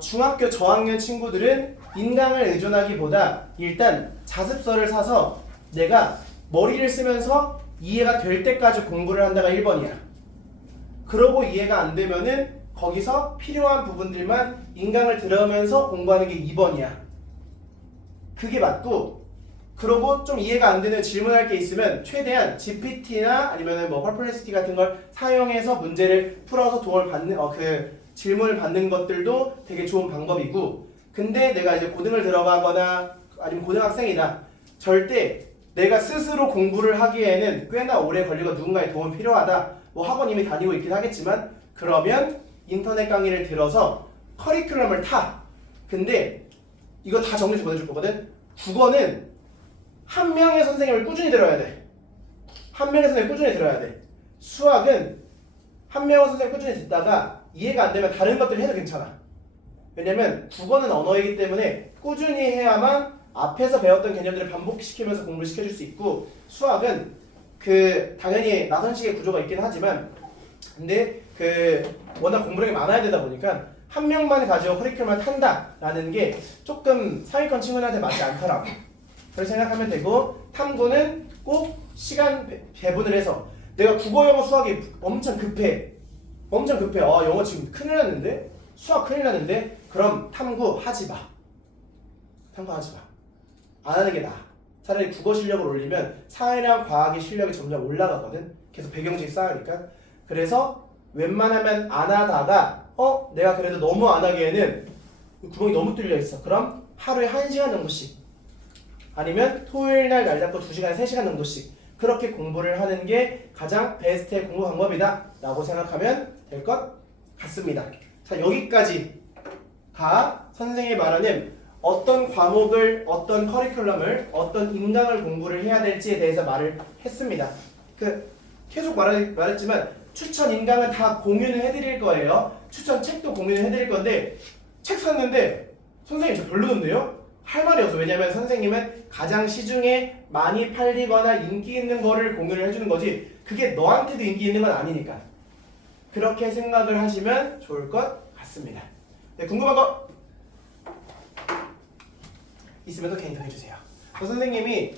중학교 저학년 친구들은 인강을 의존하기보다 일단 자습서를 사서 내가 머리를 쓰면서 이해가 될 때까지 공부를 한다가 1번이야. 그러고 이해가 안 되면은 거기서 필요한 부분들만 인강을 들으면서 공부하는 게 2번이야. 그게 맞고, 그러고 좀 이해가 안 되는 질문할 게 있으면 최대한 GPT나 아니면은 뭐 퍼플렉시티 같은 걸 사용해서 문제를 풀어서 도움을 받는 질문을 받는 것들도 되게 좋은 방법이고. 근데 내가 이제 고등을 들어가거나 아니면 고등학생이다. 절대 내가 스스로 공부를 하기에는 꽤나 오래 걸리고 누군가의 도움이 필요하다. 뭐 학원 이미 다니고 있긴 하겠지만 그러면 인터넷 강의를 들어서 커리큘럼을 타. 근데 이거 다 정리해서 보내줄 거거든. 국어는 한 명의 선생님을 꾸준히 들어야 돼. 한 명의 선생님을 꾸준히 들어야 돼. 수학은 한 명의 선생님을 꾸준히 듣다가 이해가 안 되면 다른 것들 해도 괜찮아. 왜냐면 국어는 언어이기 때문에 꾸준히 해야만 앞에서 배웠던 개념들을 반복시키면서 공부를 시켜줄 수 있고, 수학은 당연히 나선식의 구조가 있긴 하지만 근데 워낙 공부량이 많아야 되다 보니까 한 명만 가지고 커리큘럼을 탄다라는 게 조금 상위권 친구들한테 맞지 않더라고. 그렇게 생각하면 되고 탐구는 꼭 시간 배분을 해서 내가 국어, 영어, 수학이 엄청 급해. 아 영어 지금 큰일 났는데? 수학 큰일 났는데? 그럼 탐구하지 마. 안 하는 게 나아. 차라리 국어 실력을 올리면 사회랑 과학의 실력이 점점 올라가거든. 계속 배경지 쌓으니까. 그래서 웬만하면 안 하다가 내가 그래도 너무 안 하기에는 구멍이 너무 뚫려 있어. 그럼 하루에 1시간 정도씩 아니면 토요일 날 잡고 2시간, 3시간 정도씩 그렇게 공부를 하는 게 가장 베스트의 공부 방법이다 라고 생각하면 될 것 같습니다. 자, 여기까지가 선생님이 말하는 어떤 과목을, 어떤 커리큘럼을, 어떤 인강을 공부를 해야 될지에 대해서 말을 했습니다. 계속 말했지만 추천 인강은 다 공유는 해드릴 거예요. 추천 책도 공유는 해드릴 건데 책 샀는데 선생님 저 별로던데요? 할 말이 없어. 왜냐면 선생님은 가장 시중에 많이 팔리거나 인기 있는 거를 공유를 해주는 거지 그게 너한테도 인기 있는 건 아니니까. 그렇게 생각을 하시면 좋을 것 같습니다. 네, 궁금한 거 있으면 또 개인톡 해주세요. 선생님이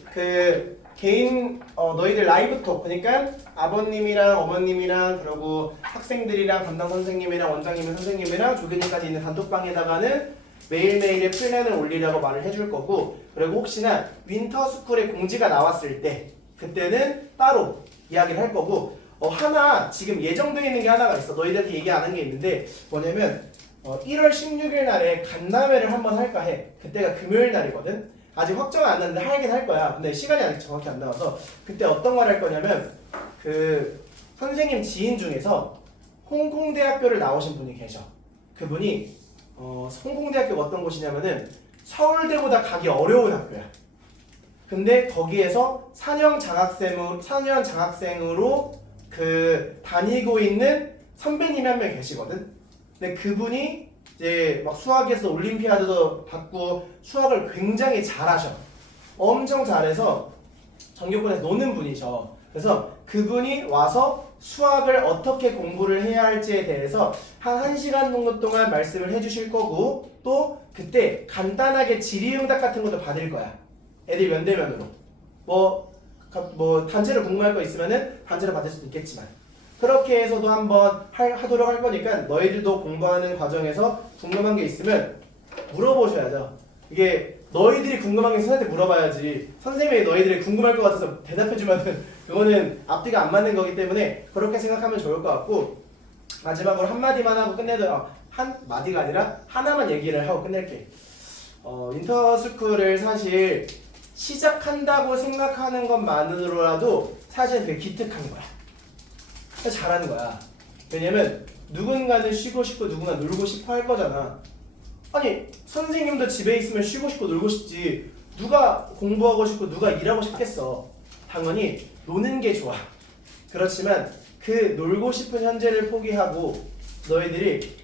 개인 너희들 라이브톡 그러니까 아버님이랑 어머님이랑 그리고 학생들이랑 담당 선생님이랑 원장님 선생님이랑 조교님까지 있는 단톡방에다가는 매일매일의 플랜을 올리라고 말을 해줄 거고 그리고 혹시나 윈터스쿨의 공지가 나왔을 때 그때는 따로 이야기를 할 거고 하나 지금 예정되어 있는 게 하나가 있어. 너희들한테 얘기 안 한 게 있는데 뭐냐면 1월 16일 날에 간담회를 한번 할까 해. 그때가 금요일 날이거든. 아직 확정은 안 났는데 하긴 할 거야. 근데 시간이 아직 정확히 안 나와서 그때 어떤 말 할 거냐면 선생님 지인 중에서 홍콩대학교를 나오신 분이 계셔. 그분이 홍콩대학교가 어떤 곳이냐면은 서울대보다 가기 어려운 학교야. 근데 거기에서 4년 장학생으로 다니고 있는 선배님이 한 명 계시거든. 근데 그분이 이제 막 수학에서 올림피아드도 받고 수학을 굉장히 잘하셔. 엄청 잘해서 전교권에서 노는 분이셔. 그래서 그분이 와서 수학을 어떻게 공부를 해야 할지에 대해서 한 1시간 정도 동안 말씀을 해주실 거고 또 그때 간단하게 질의응답 같은 것도 받을 거야. 애들 면대면으로. 뭐 단체로 궁금할 거 있으면은 단체로 받을 수도 있겠지만 그렇게 해서도 한번 하도록 할 거니까 너희들도 공부하는 과정에서 궁금한 게 있으면 물어보셔야죠. 이게 너희들이 궁금한 게 선생님한테 물어봐야지 선생님이 너희들이 궁금할 것 같아서 대답해주면은 그거는 앞뒤가 안 맞는 거기 때문에 그렇게 생각하면 좋을 것 같고 마지막으로 한마디만 하고 한마디가 아니라 하나만 얘기를 하고 끝낼게. 윈터스쿨을 사실 시작한다고 생각하는 것만으로라도 사실 되게 기특한 거야. 잘하는 거야. 왜냐면 누군가는 쉬고 싶고 누군가 놀고 싶어 할 거잖아. 아니 선생님도 집에 있으면 쉬고 싶고 놀고 싶지 누가 공부하고 싶고 누가 일하고 싶겠어. 당연히 노는 게 좋아. 그렇지만 그 놀고 싶은 현재를 포기하고 너희들이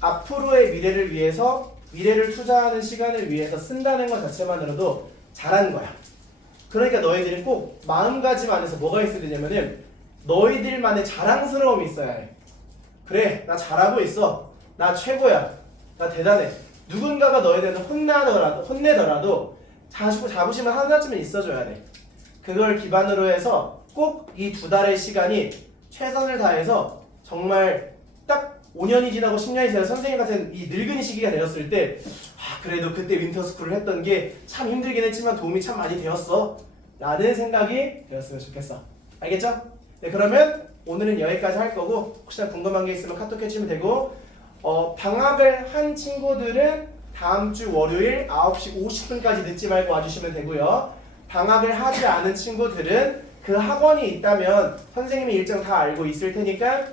앞으로의 미래를 위해서 미래를 투자하는 시간을 위해서 쓴다는 것 자체만으로도 잘하는 거야. 그러니까 너희들이 꼭 마음가짐 안에서 뭐가 있어야 되냐면은 너희들만의 자랑스러움이 있어야 해. 그래 나 잘하고 있어. 나 최고야. 나 대단해. 누군가가 너희들한테 혼내더라도 자부심은 하나쯤은 있어줘야 돼. 그걸 기반으로 해서 꼭 이 2달의 시간이 최선을 다해서 정말 딱 5년이 지나고 10년이 지나서 선생님 같은 이 늙은이 시기가 되었을 때 그래도 그때 윈터스쿨을 했던 게 참 힘들긴 했지만 도움이 참 많이 되었어 라는 생각이 되었으면 좋겠어. 알겠죠? 네, 그러면 오늘은 여기까지 할 거고 혹시나 궁금한 게 있으면 카톡 해주시면 되고 방학을 한 친구들은 다음 주 월요일 9시 50분까지 늦지 말고 와주시면 되고요. 방학을 하지 않은 친구들은 그 학원이 있다면 선생님이 일정 다 알고 있을 테니까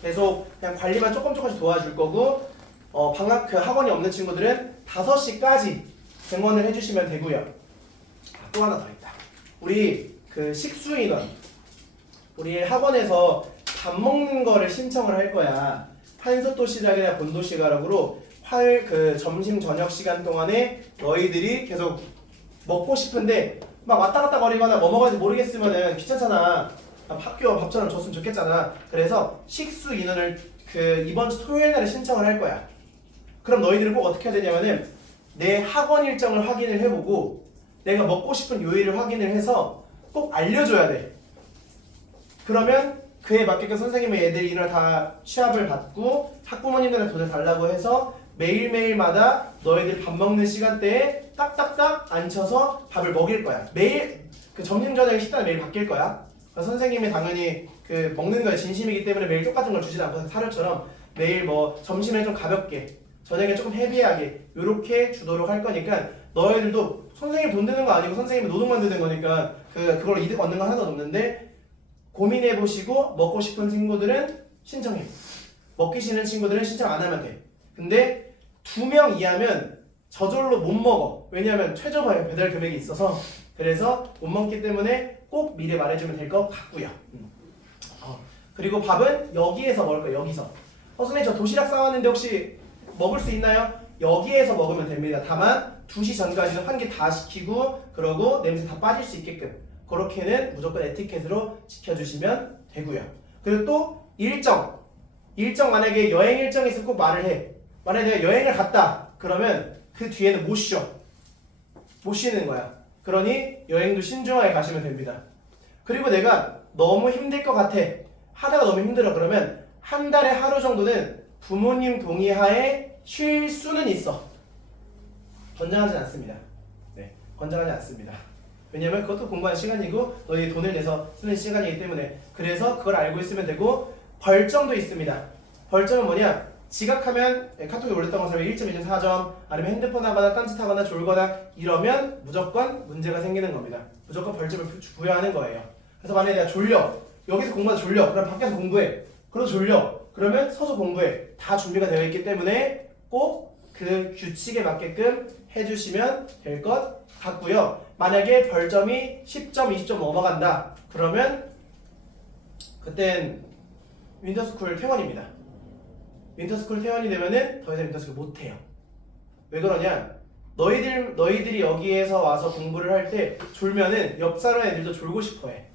계속 그냥 관리만 조금씩 도와줄 거고 방학 그 학원이 없는 친구들은 5시까지 등원을 해주시면 되고요. 또 하나 더 있다. 우리 식수 인원 우리 학원에서 밥 먹는 거를 신청을 할 거야. 한솥도시락이나 본도시락으로 점심 저녁 시간 동안에 너희들이 계속 먹고 싶은데 막 왔다 갔다 거리거나 뭐 먹어야지 모르겠으면은 귀찮잖아. 학교 밥처럼 줬으면 좋겠잖아. 그래서 식수 인원을 이번 주 토요일 날에 신청을 할 거야. 그럼 너희들은 꼭 어떻게 해야 되냐면은 내 학원 일정을 확인을 해보고 내가 먹고 싶은 요일을 확인을 해서 꼭 알려줘야 돼. 그러면 그에 맞게끔 선생님의 애들이랑 다 취합을 받고 학부모님들한테 돈을 달라고 해서 매일매일마다 너희들 밥 먹는 시간대에 딱딱딱 앉혀서 밥을 먹일 거야. 매일 그 점심 저녁 식단이 매일 바뀔 거야. 그래서 선생님이 당연히 그 먹는 거에 진심이기 때문에 매일 똑같은 걸 주진 않고 사료처럼 매일 뭐 점심에 좀 가볍게 저녁에 조금 헤비하게 요렇게 주도록 할 거니까 너희들도 선생님 돈 드는 거 아니고 선생님이 노동만 드는 거니까 그걸로 이득 얻는 건 하나도 없는데 고민해 보시고 먹고 싶은 친구들은 신청해. 먹기 싫은 친구들은 신청 안 하면 돼. 근데 2명 이하면 저절로 못 먹어. 왜냐하면 최저 배달 금액이 있어서. 그래서 못 먹기 때문에 꼭 미리 말해주면 될 것 같고요. 그리고 밥은 여기에서 먹을 거예요. 여기서. 선생님 저 도시락 싸왔는데 혹시 먹을 수 있나요? 여기에서 먹으면 됩니다. 다만 2시 전까지는 환기 다 시키고 그러고 냄새 다 빠질 수 있게끔 그렇게는 무조건 에티켓으로 지켜주시면 되고요. 그리고 또 일정 만약에 여행 일정이 있으면 꼭 말을 해. 만약에 내가 여행을 갔다 그러면 그 뒤에는 못 쉬는 거야. 그러니 여행도 신중하게 가시면 됩니다. 그리고 내가 너무 힘들 것 같아. 하다가 너무 힘들어. 그러면 한 달에 하루 정도는 부모님 동의하에 쉴 수는 있어. 권장하진 않습니다. 네, 권장하지 않습니다. 왜냐면 그것도 공부하는 시간이고 너희 돈을 내서 쓰는 시간이기 때문에. 그래서 그걸 알고 있으면 되고 벌점도 있습니다. 벌점은 뭐냐? 지각하면 카톡에 올렸던 것처럼 1점, 4점 아니면 핸드폰 하거나 딴짓하거나 졸거나 이러면 무조건 문제가 생기는 겁니다. 무조건 벌점을 부여하는 거예요. 그래서 만약에 내가 졸려. 여기서 공부하다 졸려. 그럼 밖에서 공부해. 그래도 졸려. 그러면 서서 공부해. 다 준비가 되어 있기 때문에 꼭 그 규칙에 맞게끔 해주시면 될 것 같고요. 만약에 벌점이 10점, 20점 넘어간다. 그러면 그땐 윈터스쿨 퇴원입니다. 윈터스쿨 퇴원이 되면은 더 이상 윈터스쿨 못해요. 왜 그러냐? 너희들이 여기에서 와서 공부를 할 때 졸면은 옆 사람 애들도 졸고 싶어해.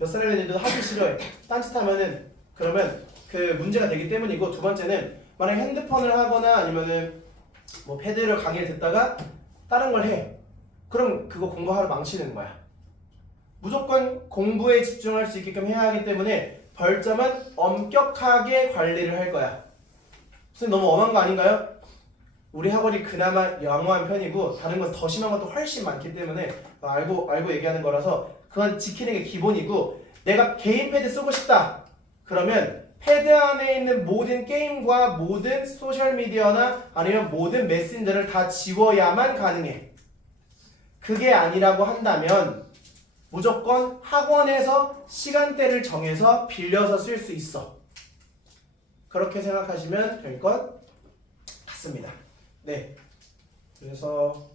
옆 사람 애들도 하기 싫어해. 딴짓하면은 그러면 그 문제가 되기 때문이고, 두 번째는 만약 핸드폰을 하거나 아니면은 뭐 패드로 강의를 듣다가 다른 걸 해. 그럼 그거 공부하러 망치는 거야. 무조건 공부에 집중할 수 있게끔 해야 하기 때문에 벌점은 엄격하게 관리를 할 거야. 선생님 너무 엄한 거 아닌가요? 우리 학원이 그나마 양호한 편이고 다른 건 더 심한 것도 훨씬 많기 때문에 알고 얘기하는 거라서 그건 지키는 게 기본이고, 내가 개인 패드 쓰고 싶다 그러면 패드 안에 있는 모든 게임과 모든 소셜미디어나 아니면 모든 메신저를 다 지워야만 가능해. 그게 아니라고 한다면 무조건 학원에서 시간대를 정해서 빌려서 쓸 수 있어. 그렇게 생각하시면 될 것 같습니다. 네, 그래서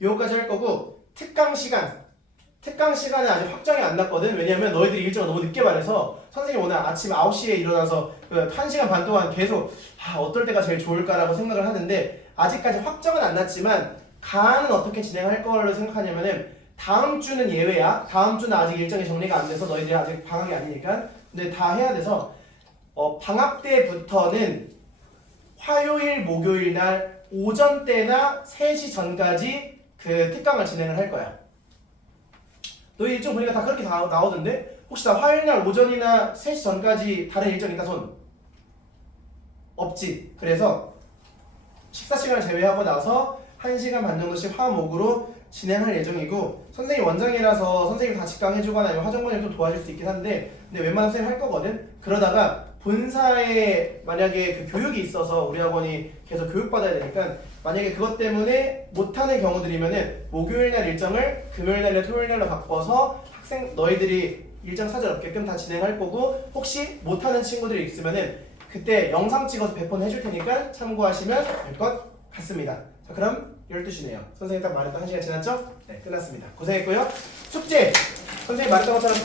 요거까지 할 거고, 특강 시간은 아직 확정이 안 났거든. 왜냐면 너희들이 일정을 너무 늦게 말해서 선생님 오늘 아침 9시에 일어나서 1시간 반 동안 계속 어떨 때가 제일 좋을까라고 생각을 하는데, 아직까지 확정은 안 났지만 가는 어떻게 진행할 걸로 생각하냐면은 다음 주는 예외야. 다음 주는 아직 일정이 정리가 안 돼서 너희들이 아직 방학이 아니니까. 근데 다 해야 돼서 방학 때부터는 화요일, 목요일 날 오전 때나 3시 전까지 그 특강을 진행을 할 거야. 너희 일정 보니까 다 그렇게 나오던데? 혹시 다 화요일 날 오전이나 3시 전까지 다른 일정 있다 손? 없지. 그래서 식사 시간을 제외하고 나서 1시간 반 정도씩 화목으로 진행할 예정이고, 선생님 원장이라서 선생님 다 직강해주거나 아니면 화정관이 좀 도와줄 수 있긴 한데, 근데 웬만한 선생님 할 거거든? 그러다가 본사에 만약에 그 교육이 있어서 우리 학원이 계속 교육받아야 되니까 만약에 그것 때문에 못하는 경우들이면은 목요일 날 일정을 금요일 날에 토요일 날로 바꿔서 너희들이 일정 사절 없게끔 다 진행할 거고, 혹시 못하는 친구들이 있으면은 그때 영상 찍어서 배포는 해줄 테니까 참고하시면 될 것 같습니다. 자, 그럼 12시네요. 선생님 딱 말했던 1시간 지났죠? 네, 끝났습니다. 고생했고요. 숙제! 선생님 말했던 것처럼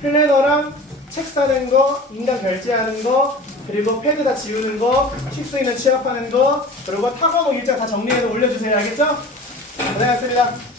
플래너랑 책 사는 거, 인강 결제하는 거, 그리고 패드 다 지우는 거, 식수 있는 취합하는 거, 그리고 타과목 일정 다 정리해서 올려주세요. 알겠죠? 고생하셨습니다.